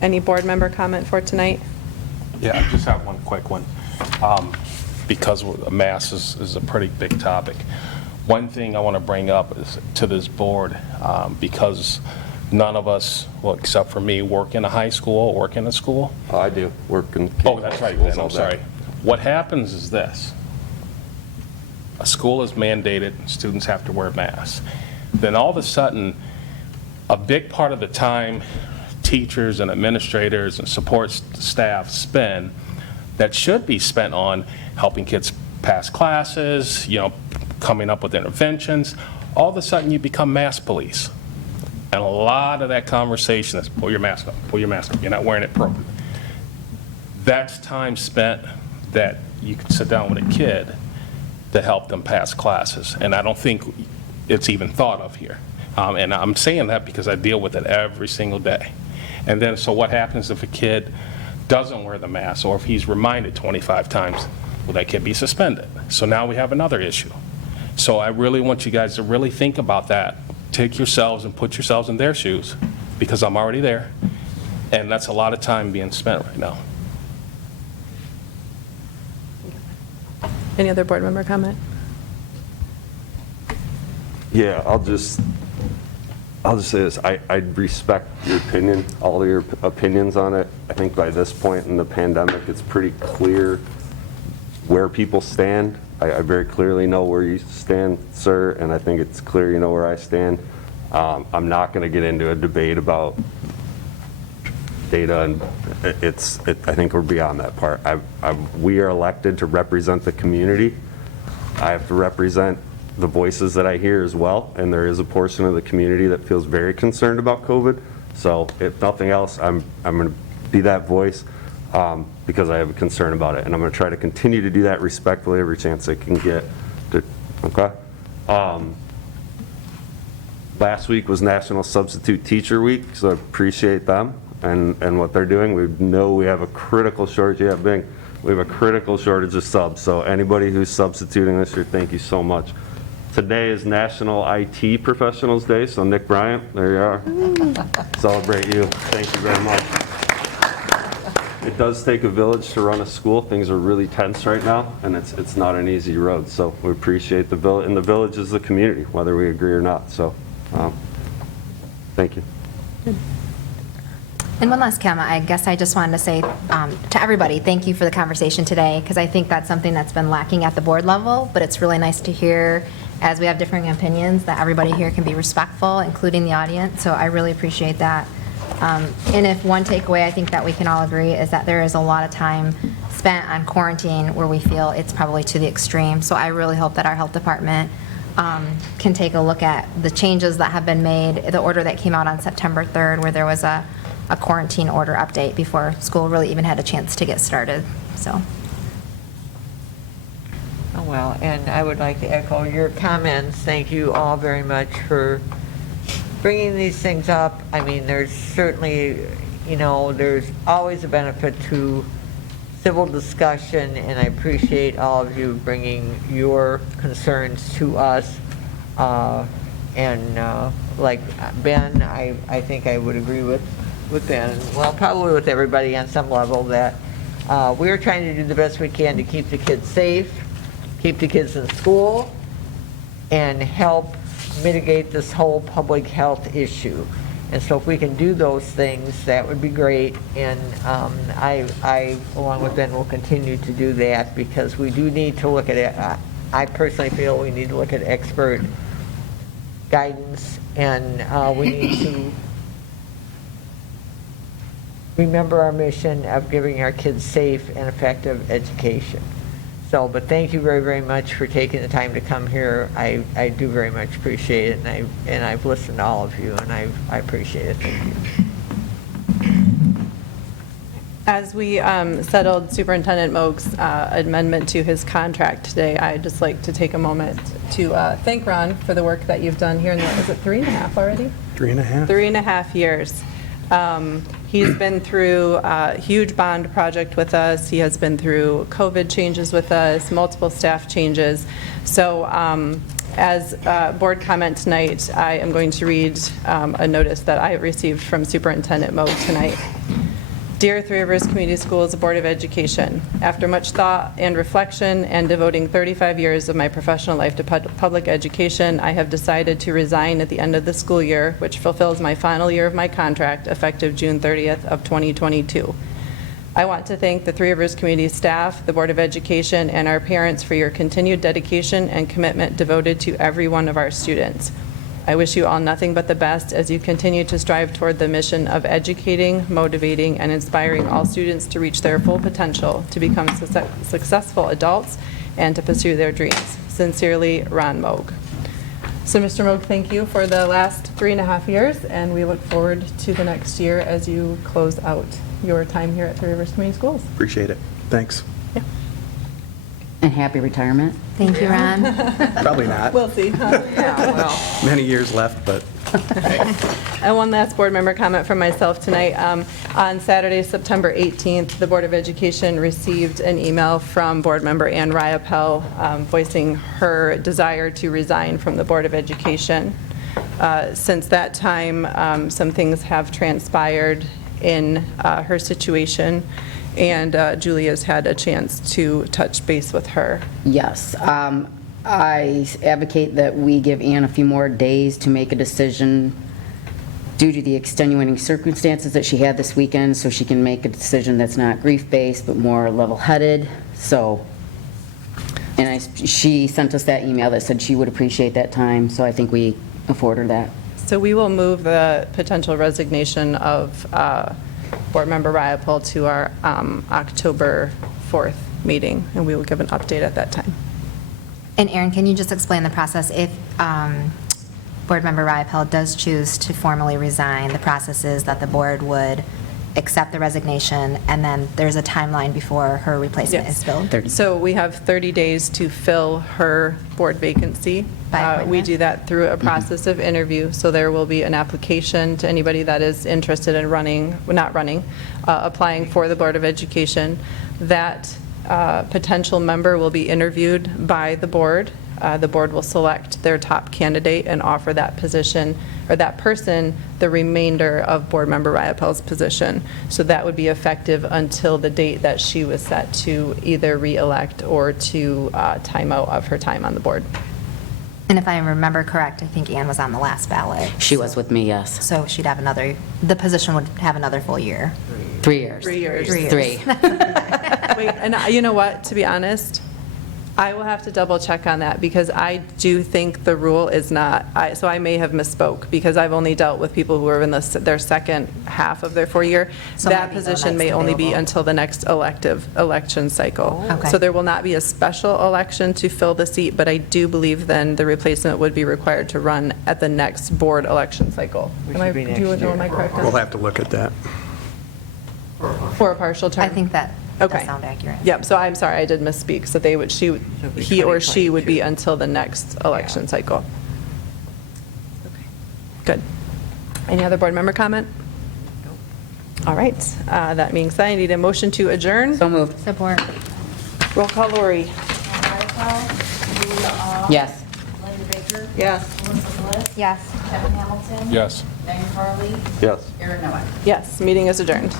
Any board member comment for tonight? Yeah, I just have one quick one. Because mass is a pretty big topic. One thing I want to bring up is to this board, because none of us, well, except for me, work in a high school or work in a school. I do, work in. Oh, that's right, then, I'm sorry. What happens is this. A school is mandated, students have to wear masks. Then all of a sudden, a big part of the time teachers and administrators and support staff spend that should be spent on helping kids pass classes, coming up with interventions, all of a sudden you become mask police. And a lot of that conversation is, pull your mask up, pull your mask up, you're not wearing it appropriately. That's time spent that you could sit down with a kid to help them pass classes. And I don't think it's even thought of here. And I'm saying that because I deal with it every single day. And then, so what happens if a kid doesn't wear the mask, or if he's reminded 25 times, well, that kid be suspended. So now we have another issue. So I really want you guys to really think about that. Take yourselves and put yourselves in their shoes, because I'm already there. And that's a lot of time being spent right now. Any other board member comment? Yeah, I'll just say this. I respect your opinion, all of your opinions on it. I think by this point in the pandemic, it's pretty clear where people stand. I very clearly know where you stand, sir, and I think it's clear you know where I stand. I'm not going to get into a debate about data, and I think we're beyond that part. We are elected to represent the community. I have to represent the voices that I hear as well, and there is a portion of the community that feels very concerned about COVID. So if nothing else, I'm going to be that voice because I have a concern about it, and I'm going to try to continue to do that respectfully every chance I can get. Okay. Last week was National Substitute Teacher Week, so I appreciate them and what they're doing. We know we have a critical shortage. Yeah, Bing. We have a critical shortage of subs. So anybody who's substituting this year, thank you so much. Today is National IT Professionals Day, so Nick Bryant, there you are. Celebrate you. Thank you very much. It does take a village to run a school. Things are really tense right now, and it's not an easy road. So we appreciate the village, and the village is the community, whether we agree or not. So thank you. And one last comment, I guess I just wanted to say to everybody, thank you for the conversation today, because I think that's something that's been lacking at the board level, but it's really nice to hear, as we have differing opinions, that everybody here can be respectful, including the audience, so I really appreciate that. And if one takeaway I think that we can all agree is that there is a lot of time spent on quarantine where we feel it's probably to the extreme, so I really hope that our health department can take a look at the changes that have been made, the order that came out on September 3rd, where there was a quarantine order update before school really even had a chance to get started, so. Oh, well, and I would like to echo your comments. Thank you all very much for bringing these things up. I mean, there's certainly, there's always a benefit to civil discussion, and I appreciate all of you bringing your concerns to us. Like Ben, I think I would agree with Ben, well, probably with everybody on some level, that we're trying to do the best we can to keep the kids safe, keep the kids in school, and help mitigate this whole public health issue. And so if we can do those things, that would be great. And I, along with Ben, will continue to do that, because we do need to look at it. I personally feel we need to look at expert guidance, and we need to remember our mission of giving our kids safe and effective education. So, but thank you very, very much for taking the time to come here. I do very much appreciate it, and I've listened to all of you, and I appreciate it. Thank you. As we settled Superintendent Moog's amendment to his contract today, I'd just like to take a moment to thank Ron for the work that you've done here in the, is it 3.5 already? 3.5. 3.5 years. He's been through a huge bond project with us. He has been through COVID changes with us, multiple staff changes. So as board comment tonight, I am going to read a notice that I received from Superintendent Moog tonight. Dear Three Rivers Community Schools Board of Education, after much thought and reflection and devoting 35 years of my professional life to public education, I have decided to resign at the end of the school year, which fulfills my final year of my contract, effective June 30th of 2022. I want to thank the Three Rivers community staff, the Board of Education, and our parents for your continued dedication and commitment devoted to every one of our students. I wish you all nothing but the best as you continue to strive toward the mission of educating, motivating, and inspiring all students to reach their full potential, to become successful adults, and to pursue their dreams. Sincerely, Ron Moog. So Mr. Moog, thank you for the last 3.5 years, and we look forward to the next year as you close out your time here at Three Rivers Community Schools. Appreciate it. Thanks. And happy retirement. Thank you, Ron. Probably not. We'll see. Many years left, but And one last board member comment from myself tonight. On Saturday, September 18th, the Board of Education received an email from board member Ann Riappel voicing her desire to resign from the Board of Education. Since that time, some things have transpired in her situation, and Julia's had a chance to touch base with her. Yes. I advocate that we give Ann a few more days to make a decision due to the extenuating circumstances that she had this weekend, so she can make a decision that's not grief-based, but more level-headed. So, and she sent us that email that said she would appreciate that time, so I think we afford her that. So we will move the potential resignation of Board Member Riappel to our October 4th meeting, and we will give an update at that time. And Erin, can you just explain the process if Board Member Riappel does choose to formally resign? The process is that the board would accept the resignation, and then there's a timeline before her replacement is filled? So we have 30 days to fill her board vacancy. We do that through a process of interview, so there will be an application to anybody that is interested in applying for the Board of Education. That potential member will be interviewed by the board. The board will select their top candidate and offer that position, or that person, the remainder of Board Member Riappel's position. So that would be effective until the date that she was set to either re-elect or to time out of her time on the board. And if I remember correct, I think Ann was on the last ballot. She was with me, yes. So she'd have the position would have another full year. 3 years. 3 years. 3 years. 3. Wait, and you know what, to be honest, I will have to double check on that, because I do think the rule is not, so I may have misspoke, because I've only dealt with people who are in their second half of their 4-year. So That maybe the position next may only be available. until the next election cycle. Okay. So there will not be a special election to fill the seat, but I do believe then the replacement would be required to run at the next board election cycle. Am I correct? we'll have to look at that. For a partial term? I think that Okay. does sound accurate. Yep, so I'm sorry, I did misspeak. So they would, he or she would be until the next election cycle. Good. Any other board member comment? All right, that being said, I need a motion to adjourn. So moved. Support. Roll call, Lori. Yes. Linda Baker. Yes. Melissa Bliss. Yes. Kevin Hamilton. Yes. Megan Harley. Yes. Erin Noack. Yes, meeting is adjourned.